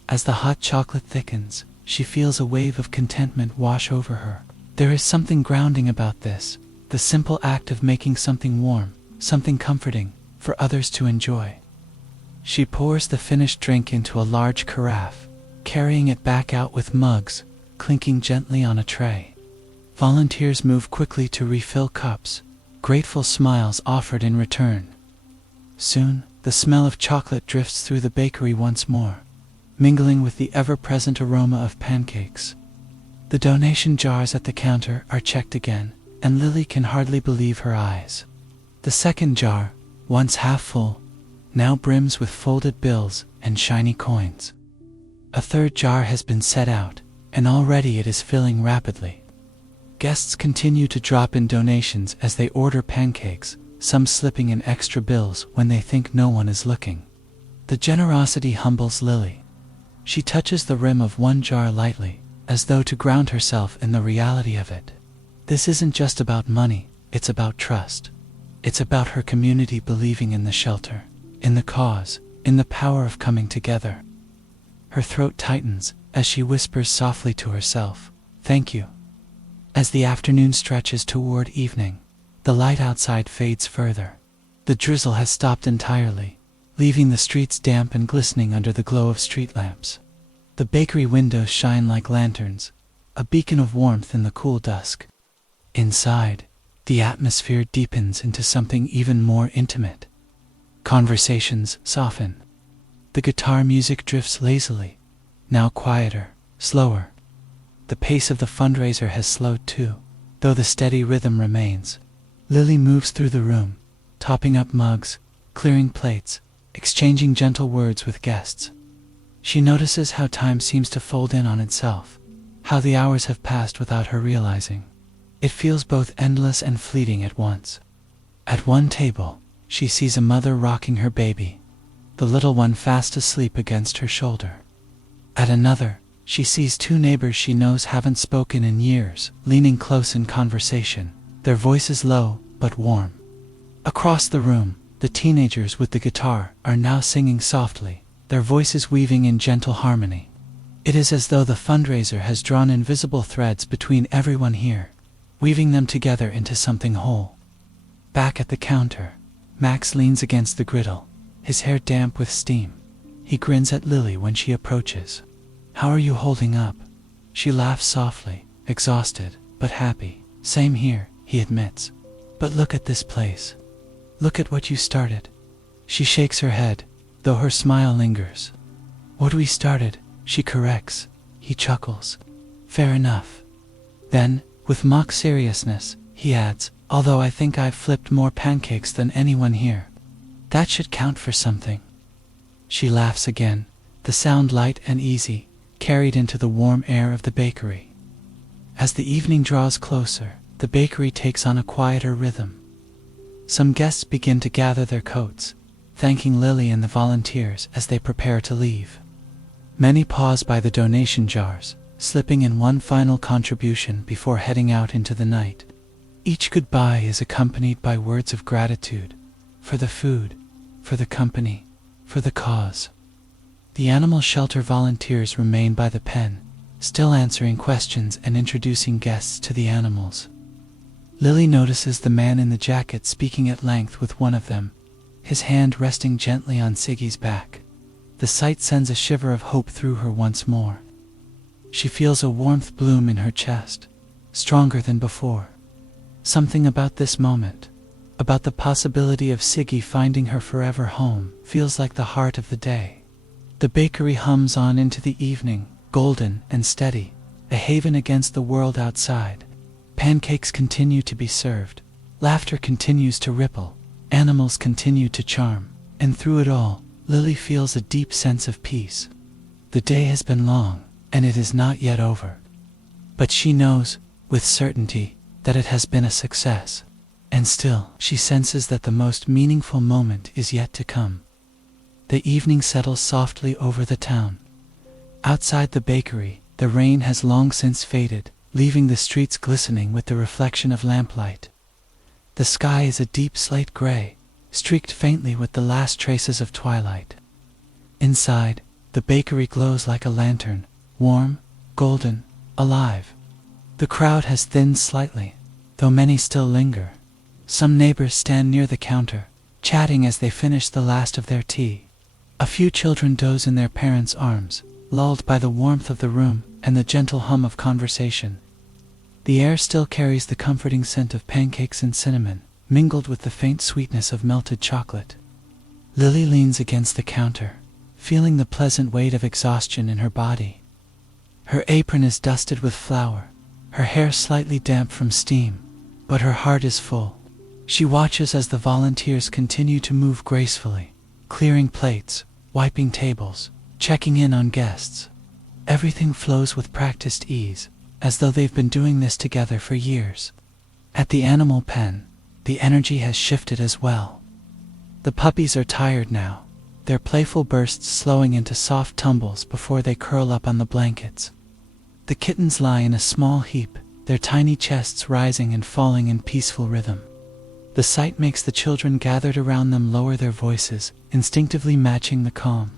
As the hot chocolate thickens, she feels a wave of contentment wash over her. There is something grounding about this, the simple act of making something warm, something comforting, for others to enjoy. She pours the finished drink into a large carafe, carrying it back out with mugs, clinking gently on a tray. Volunteers move quickly to refill cups, grateful smiles offered in return. Soon, the smell of chocolate drifts through the bakery once more, mingling with the ever-present aroma of pancakes. The donation jars at the counter are checked again, and Lily can hardly believe her eyes. The second jar, once half full, now brims with folded bills and shiny coins. A third jar has been set out, and already it is filling rapidly. Guests continue to drop in donations as they order pancakes, some slipping in extra bills when they think no one is looking. The generosity humbles Lily. She touches the rim of one jar lightly, as though to ground herself in the reality of it. This isn't just about money, it's about trust. It's about her community believing in the shelter, in the cause, in the power of coming together. Her throat tightens as she whispers softly to herself, "Thank you." As the afternoon stretches toward evening, the light outside fades further. The drizzle has stopped entirely, leaving the streets damp and glistening under the glow of street lamps. The bakery windows shine like lanterns, a beacon of warmth in the cool dusk. Inside, the atmosphere deepens into something even more intimate. Conversations soften. The guitar music drifts lazily, now quieter, slower. The pace of the fundraiser has slowed too, though the steady rhythm remains. Lily moves through the room, topping up mugs, clearing plates, exchanging gentle words with guests. She notices how time seems to fold in on itself, how the hours have passed without her realizing. It feels both endless and fleeting at once. At one table, she sees a mother rocking her baby, the little one fast asleep against her shoulder. At another, she sees two neighbors she knows haven't spoken in years, leaning close in conversation, their voices low but warm. Across the room, the teenagers with the guitar are now singing softly, their voices weaving in gentle harmony. It is as though the fundraiser has drawn invisible threads between everyone here, weaving them together into something whole. Back at the counter, Max leans against the griddle, his hair damp with steam. He grins at Lily when she approaches. "How are you holding up?" She laughs softly, exhausted, but happy. "Same here," he admits. "But look at this place. Look at what you started." She shakes her head, though her smile lingers. "What we started," she corrects. He chuckles. "Fair enough." Then, with mock seriousness, he adds, "Although I think I've flipped more pancakes than anyone here. That should count for something." She laughs again, the sound light and easy, carried into the warm air of the bakery. As the evening draws closer, the bakery takes on a quieter rhythm. Some guests begin to gather their coats, thanking Lily and the volunteers as they prepare to leave. Many pause by the donation jars, slipping in one final contribution before heading out into the night. Each goodbye is accompanied by words of gratitude, for the food, for the company, for the cause. The animal shelter volunteers remain by the pen, still answering questions and introducing guests to the animals. Lily notices the man in the jacket speaking at length with one of them, his hand resting gently on Siggy's back. The sight sends a shiver of hope through her once more. She feels a warmth bloom in her chest, stronger than before. Something about this moment, about the possibility of Siggy finding her forever home, feels like the heart of the day. The bakery hums on into the evening, golden and steady, a haven against the world outside. Pancakes continue to be served, laughter continues to ripple, animals continue to charm, and through it all, Lily feels a deep sense of peace. The day has been long, and it is not yet over. But she knows, with certainty, that it has been a success. And still, she senses that the most meaningful moment is yet to come. The evening settles softly over the town. Outside the bakery, the rain has long since faded, leaving the streets glistening with the reflection of lamplight. The sky is a deep slate gray, streaked faintly with the last traces of twilight. Inside, the bakery glows like a lantern, warm, golden, alive. The crowd has thinned slightly, though many still linger. Some neighbors stand near the counter, chatting as they finish the last of their tea. A few children doze in their parents' arms, lulled by the warmth of the room and the gentle hum of conversation. The air still carries the comforting scent of pancakes and cinnamon, mingled with the faint sweetness of melted chocolate. Lily leans against the counter, feeling the pleasant weight of exhaustion in her body. Her apron is dusted with flour, her hair slightly damp from steam, but her heart is full. She watches as the volunteers continue to move gracefully, clearing plates, wiping tables, checking in on guests. Everything flows with practiced ease, as though they've been doing this together for years. At the animal pen, the energy has shifted as well. The puppies are tired now, their playful bursts slowing into soft tumbles before they curl up on the blankets. The kittens lie in a small heap, their tiny chests rising and falling in peaceful rhythm. The sight makes the children gathered around them lower their voices, instinctively matching the calm.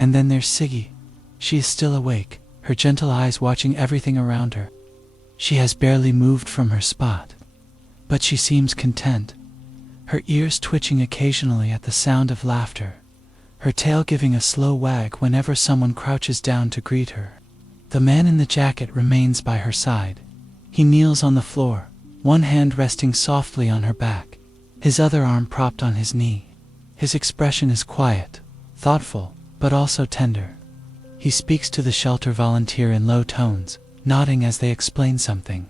And then there's Siggy. She is still awake, her gentle eyes watching everything around her. She has barely moved from her spot, but she seems content, her ears twitching occasionally at the sound of laughter, her tail giving a slow wag whenever someone crouches down to greet her. The man in the jacket remains by her side. He kneels on the floor, one hand resting softly on her back, his other arm propped on his knee. His expression is quiet, thoughtful, but also tender. He speaks to the shelter volunteer in low tones, nodding as they explain something.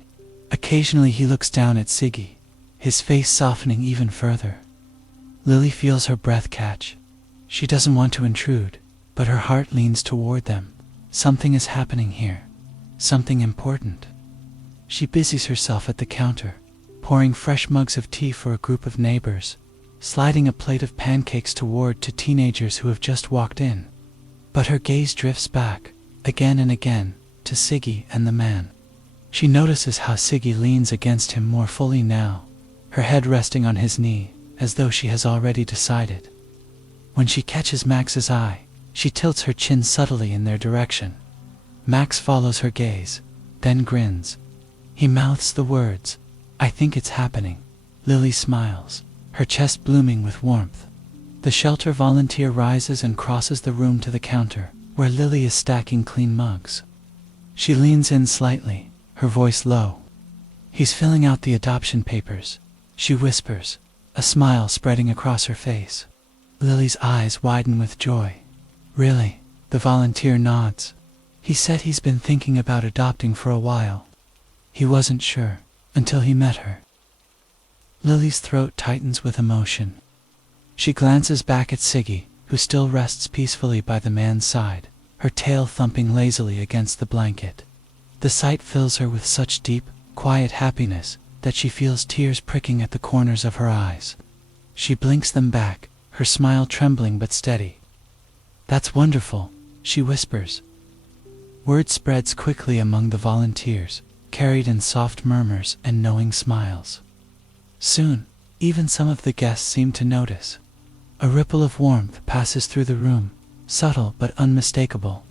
Occasionally he looks down at Siggy, his face softening even further. Lily feels her breath catch. She doesn't want to intrude, but her heart leans toward them. Something is happening here, something important. She busies herself at the counter, pouring fresh mugs of tea for a group of neighbors, sliding a plate of pancakes toward two teenagers who have just walked in. But her gaze drifts back, again and again, to Siggy and the man. She notices how Siggy leans against him more fully now, her head resting on his knee, as though she has already decided. When she catches Max's eye, she tilts her chin subtly in their direction. Max follows her gaze, then grins. He mouths the words, "I think it's happening." Lily smiles, her chest blooming with warmth. The shelter volunteer rises and crosses the room to the counter, where Lily is stacking clean mugs. She leans in slightly, her voice low. "He's filling out the adoption papers," she whispers, a smile spreading across her face. Lily's eyes widen with joy. "Really?" The volunteer nods. "He said he's been thinking about adopting for a while. He wasn't sure, until he met her." Lily's throat tightens with emotion. She glances back at Siggy, who still rests peacefully by the man's side, her tail thumping lazily against the blanket. The sight fills her with such deep, quiet happiness that she feels tears pricking at the corners of her eyes. She blinks them back, her smile trembling but steady. "That's wonderful," she whispers. Word spreads quickly among the volunteers, carried in soft murmurs and knowing smiles. Soon, even some of the guests seem to notice. A ripple of warmth passes through the room, subtle but unmistakable.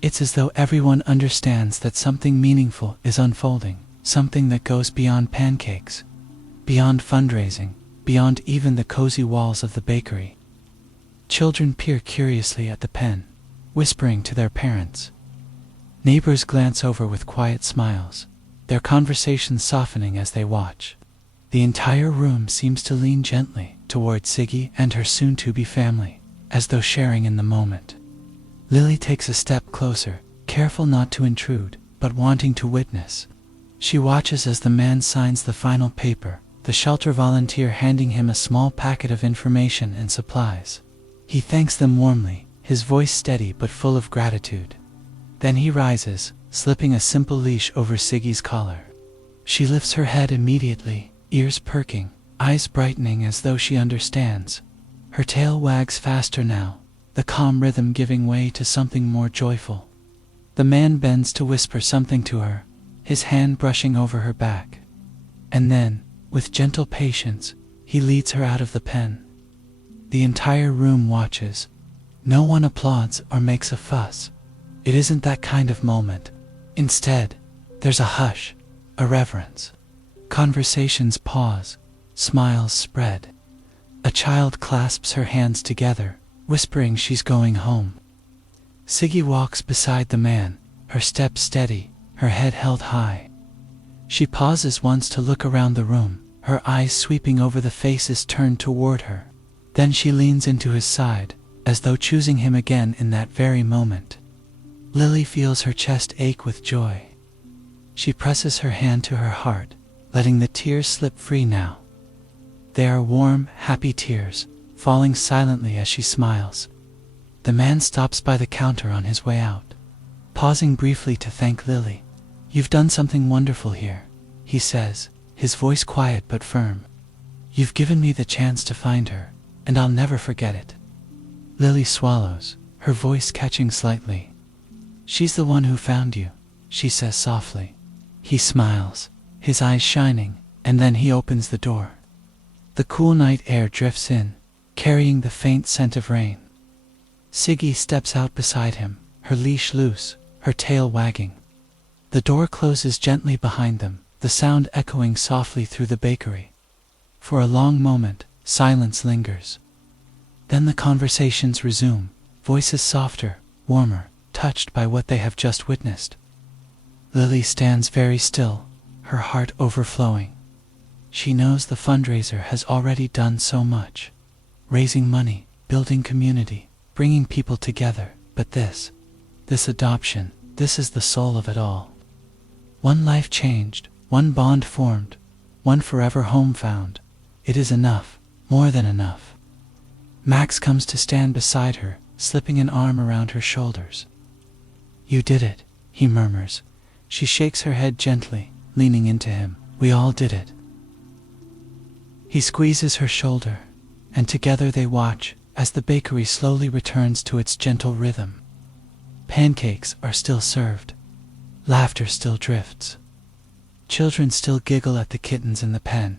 It's as though everyone understands that something meaningful is unfolding, something that goes beyond pancakes, beyond fundraising, beyond even the cozy walls of the bakery. Children peer curiously at the pen, whispering to their parents. Neighbors glance over with quiet smiles, their conversations softening as they watch. The entire room seems to lean gently toward Siggy and her soon-to-be family, as though sharing in the moment. Lily takes a step closer, careful not to intrude, but wanting to witness. She watches as the man signs the final paper, the shelter volunteer handing him a small packet of information and supplies. He thanks them warmly, his voice steady but full of gratitude. Then he rises, slipping a simple leash over Siggy's collar. She lifts her head immediately, ears perking, eyes brightening as though she understands. Her tail wags faster now, the calm rhythm giving way to something more joyful. The man bends to whisper something to her, his hand brushing over her back. And then, with gentle patience, he leads her out of the pen. The entire room watches. No one applauds or makes a fuss. It isn't that kind of moment. Instead, there's a hush, a reverence. Conversations pause, smiles spread. A child clasps her hands together, whispering she's going home. Siggy walks beside the man, her step steady, her head held high. She pauses once to look around the room, her eyes sweeping over the faces turned toward her. Then she leans into his side, as though choosing him again in that very moment. Lily feels her chest ache with joy. She presses her hand to her heart, letting the tears slip free now. They are warm, happy tears, falling silently as she smiles. The man stops by the counter on his way out, pausing briefly to thank Lily. "You've done something wonderful here," he says, his voice quiet but firm. "You've given me the chance to find her, and I'll never forget it." Lily swallows, her voice catching slightly. "She's the one who found you," she says softly. He smiles, his eyes shining, and then he opens the door. The cool night air drifts in, carrying the faint scent of rain. Siggy steps out beside him, her leash loose, her tail wagging. The door closes gently behind them, the sound echoing softly through the bakery. For a long moment, silence lingers. Then the conversations resume, voices softer, warmer, touched by what they have just witnessed. Lily stands very still, her heart overflowing. She knows the fundraiser has already done so much. Raising money, building community, bringing people together, but this adoption, this is the soul of it all. One life changed, one bond formed, one forever home found. It is enough, more than enough. Max comes to stand beside her, slipping an arm around her shoulders. "You did it," he murmurs. She shakes her head gently, leaning into him. "We all did it." He squeezes her shoulder, and together they watch as the bakery slowly returns to its gentle rhythm. Pancakes are still served. Laughter still drifts. Children still giggle at the kittens in the pen.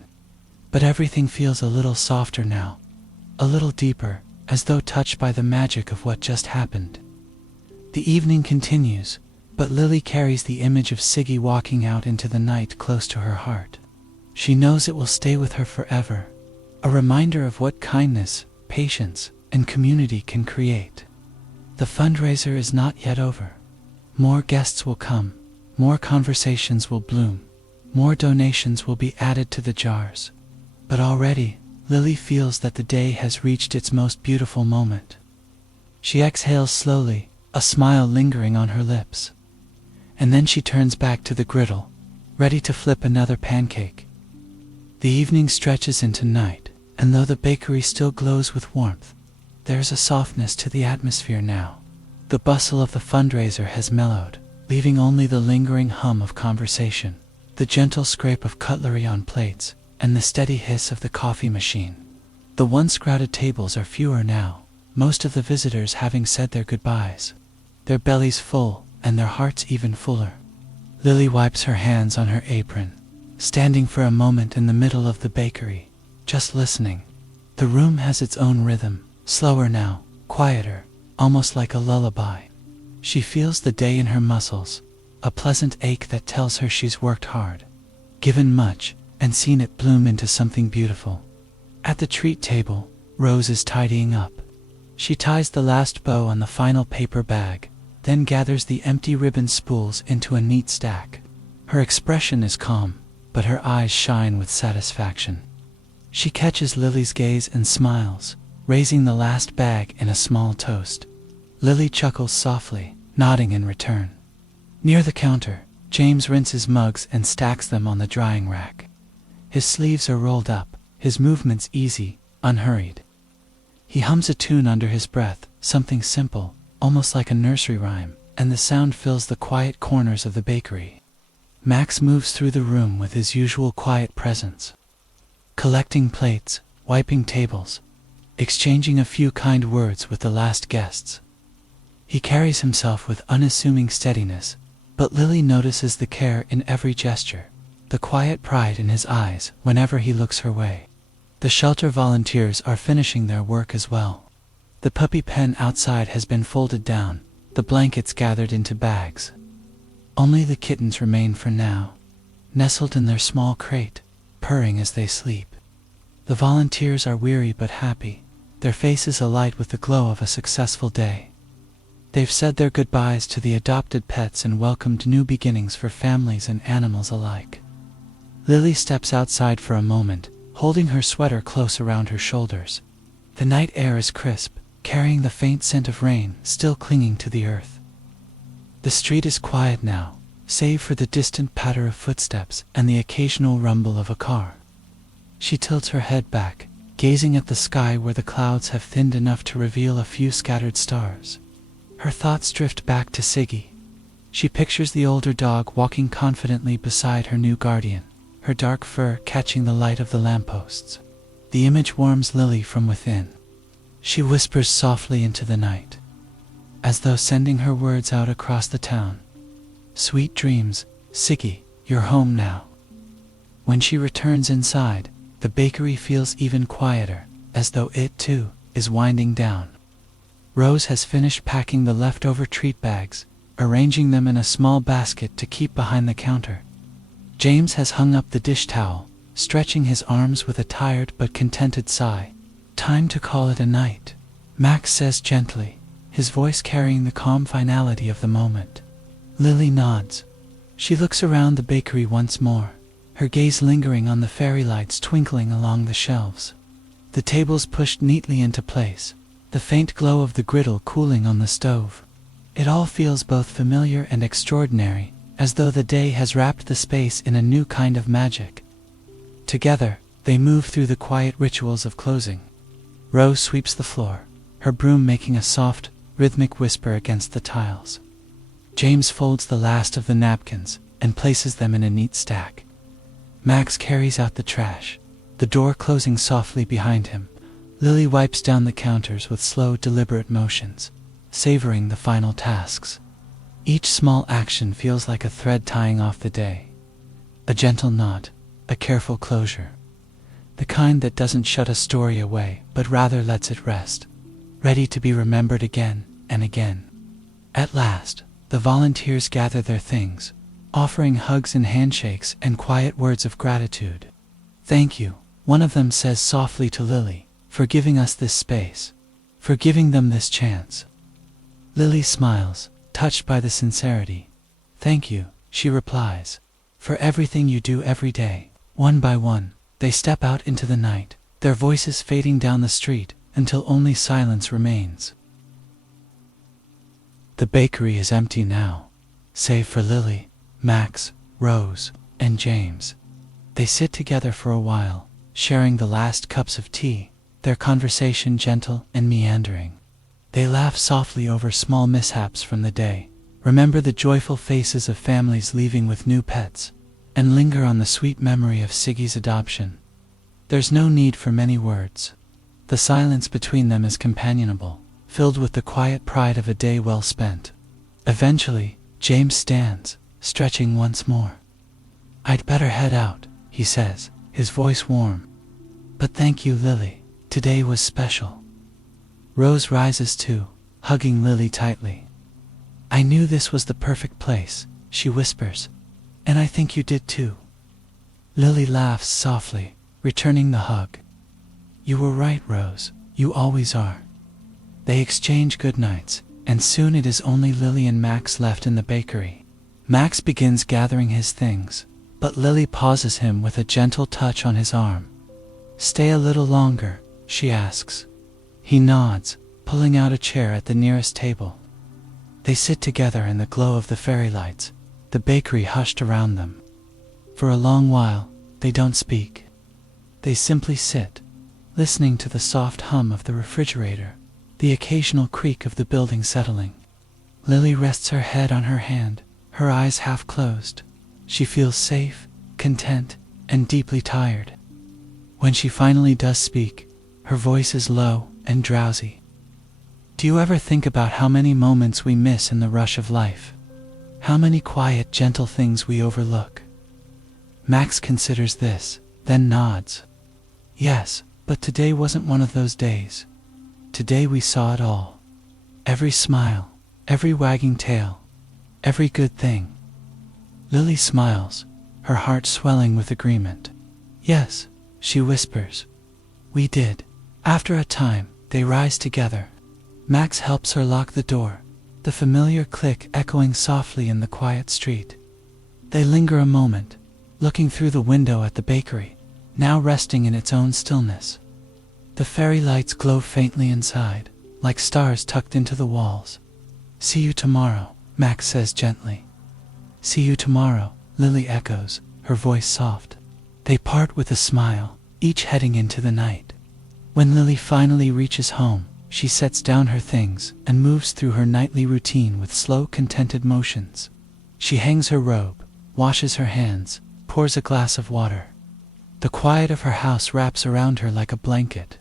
But everything feels a little softer now, a little deeper, as though touched by the magic of what just happened. The evening continues, but Lily carries the image of Siggy walking out into the night close to her heart. She knows it will stay with her forever, a reminder of what kindness, patience, and community can create. The fundraiser is not yet over. More guests will come, more conversations will bloom, more donations will be added to the jars. But already, Lily feels that the day has reached its most beautiful moment. She exhales slowly, a smile lingering on her lips. And then she turns back to the griddle, ready to flip another pancake. The evening stretches into night, and though the bakery still glows with warmth, there is a softness to the atmosphere now. The bustle of the fundraiser has mellowed, leaving only the lingering hum of conversation, the gentle scrape of cutlery on plates, and the steady hiss of the coffee machine. The once crowded tables are fewer now, most of the visitors having said their goodbyes, their bellies full and their hearts even fuller. Lily wipes her hands on her apron, standing for a moment in the middle of the bakery, just listening. The room has its own rhythm, slower now, quieter, almost like a lullaby. She feels the day in her muscles, a pleasant ache that tells her she's worked hard, given much, and seen it bloom into something beautiful. At the treat table, Rose is tidying up. She ties the last bow on the final paper bag, then gathers the empty ribbon spools into a neat stack. Her expression is calm, but her eyes shine with satisfaction. She catches Lily's gaze and smiles, raising the last bag in a small toast. Lily chuckles softly, nodding in return. Near the counter, James rinses mugs and stacks them on the drying rack. His sleeves are rolled up, his movements easy, unhurried. He hums a tune under his breath, something simple, almost like a nursery rhyme, and the sound fills the quiet corners of the bakery. Max moves through the room with his usual quiet presence, collecting plates, wiping tables, exchanging a few kind words with the last guests. He carries himself with unassuming steadiness, but Lily notices the care in every gesture, the quiet pride in his eyes whenever he looks her way. The shelter volunteers are finishing their work as well. The puppy pen outside has been folded down, the blankets gathered into bags. Only the kittens remain for now, nestled in their small crate, purring as they sleep. The volunteers are weary but happy, their faces alight with the glow of a successful day. They've said their goodbyes to the adopted pets and welcomed new beginnings for families and animals alike. Lily steps outside for a moment, holding her sweater close around her shoulders. The night air is crisp, carrying the faint scent of rain still clinging to the earth. The street is quiet now, save for the distant patter of footsteps and the occasional rumble of a car. She tilts her head back, gazing at the sky where the clouds have thinned enough to reveal a few scattered stars. Her thoughts drift back to Siggy. She pictures the older dog walking confidently beside her new guardian, her dark fur catching the light of the lampposts. The image warms Lily from within. She whispers softly into the night, as though sending her words out across the town. Sweet dreams, Siggy, you're home now. When she returns inside, the bakery feels even quieter, as though it too is winding down. Rose has finished packing the leftover treat bags, arranging them in a small basket to keep behind the counter. James has hung up the dish towel, stretching his arms with a tired but contented sigh. Time to call it a night, Max says gently, his voice carrying the calm finality of the moment. Lily nods. She looks around the bakery once more, her gaze lingering on the fairy lights twinkling along the shelves. The tables pushed neatly into place, the faint glow of the griddle cooling on the stove. It all feels both familiar and extraordinary, as though the day has wrapped the space in a new kind of magic. Together, they move through the quiet rituals of closing. Rose sweeps the floor, her broom making a soft, rhythmic whisper against the tiles. James folds the last of the napkins and places them in a neat stack. Max carries out the trash, the door closing softly behind him. Lily wipes down the counters with slow, deliberate motions, savoring the final tasks. Each small action feels like a thread tying off the day. A gentle nod, a careful closure. The kind that doesn't shut a story away, but rather lets it rest, ready to be remembered again and again. At last, the volunteers gather their things, offering hugs and handshakes and quiet words of gratitude. Thank you, one of them says softly to Lily, for giving us this space, for giving them this chance. Lily smiles, touched by the sincerity. Thank you, she replies, for everything you do every day. One by one, they step out into the night, their voices fading down the street until only silence remains. The bakery is empty now, save for Lily, Max, Rose, and James. They sit together for a while, sharing the last cups of tea, their conversation gentle and meandering. They laugh softly over small mishaps from the day, remember the joyful faces of families leaving with new pets, and linger on the sweet memory of Siggy's adoption. There's no need for many words. The silence between them is companionable, filled with the quiet pride of a day well spent. Eventually, James stands, stretching once more. I'd better head out, he says, his voice warm. But thank you, Lily. Today was special. Rose rises too, hugging Lily tightly. I knew this was the perfect place, she whispers, and I think you did too. Lily laughs softly, returning the hug. You were right, Rose, you always are. They exchange goodnights, and soon it is only Lily and Max left in the bakery. Max begins gathering his things, but Lily pauses him with a gentle touch on his arm. Stay a little longer, she asks. He nods, pulling out a chair at the nearest table. They sit together in the glow of the fairy lights, the bakery hushed around them. For a long while, they don't speak. They simply sit, listening to the soft hum of the refrigerator, the occasional creak of the building settling. Lily rests her head on her hand, her eyes half closed. She feels safe, content, and deeply tired. When she finally does speak, her voice is low and drowsy. Do you ever think about how many moments we miss in the rush of life? How many quiet, gentle things we overlook? Max considers this, then nods. Yes, but today wasn't one of those days. Today we saw it all. Every smile, every wagging tail, every good thing. Lily smiles, her heart swelling with agreement. Yes, she whispers. We did. After a time, they rise together. Max helps her lock the door, the familiar click echoing softly in the quiet street. They linger a moment, looking through the window at the bakery, now resting in its own stillness. The fairy lights glow faintly inside, like stars tucked into the walls. See you tomorrow, Max says gently. See you tomorrow, Lily echoes, her voice soft. They part with a smile, each heading into the night. When Lily finally reaches home, she sets down her things and moves through her nightly routine with slow, contented motions. She hangs her robe, washes her hands, pours a glass of water. The quiet of her house wraps around her like a blanket.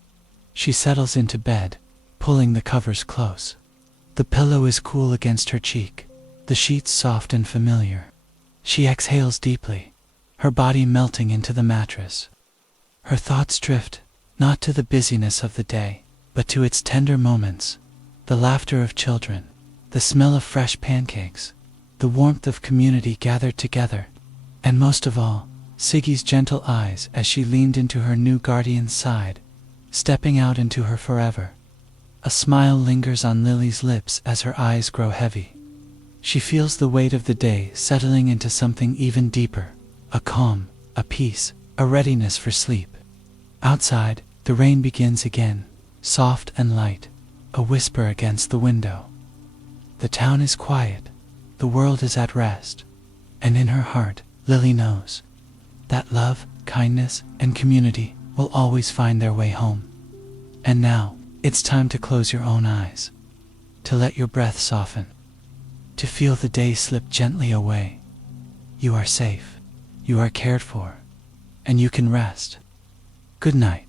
She settles into bed, pulling the covers close. The pillow is cool against her cheek, the sheets soft and familiar. She exhales deeply, her body melting into the mattress. Her thoughts drift, not to the busyness of the day, but to its tender moments, the laughter of children, the smell of fresh pancakes, the warmth of community gathered together, and most of all, Siggy's gentle eyes as she leaned into her new guardian's side, stepping out into her forever. A smile lingers on Lily's lips as her eyes grow heavy. She feels the weight of the day settling into something even deeper, a calm, a peace, a readiness for sleep. Outside, the rain begins again, soft and light, a whisper against the window. The town is quiet, the world is at rest, and in her heart, Lily knows that love, kindness, and community will always find their way home. And now, it's time to close your own eyes, to let your breath soften, to feel the day slip gently away. You are safe, you are cared for, and you can rest. Good night.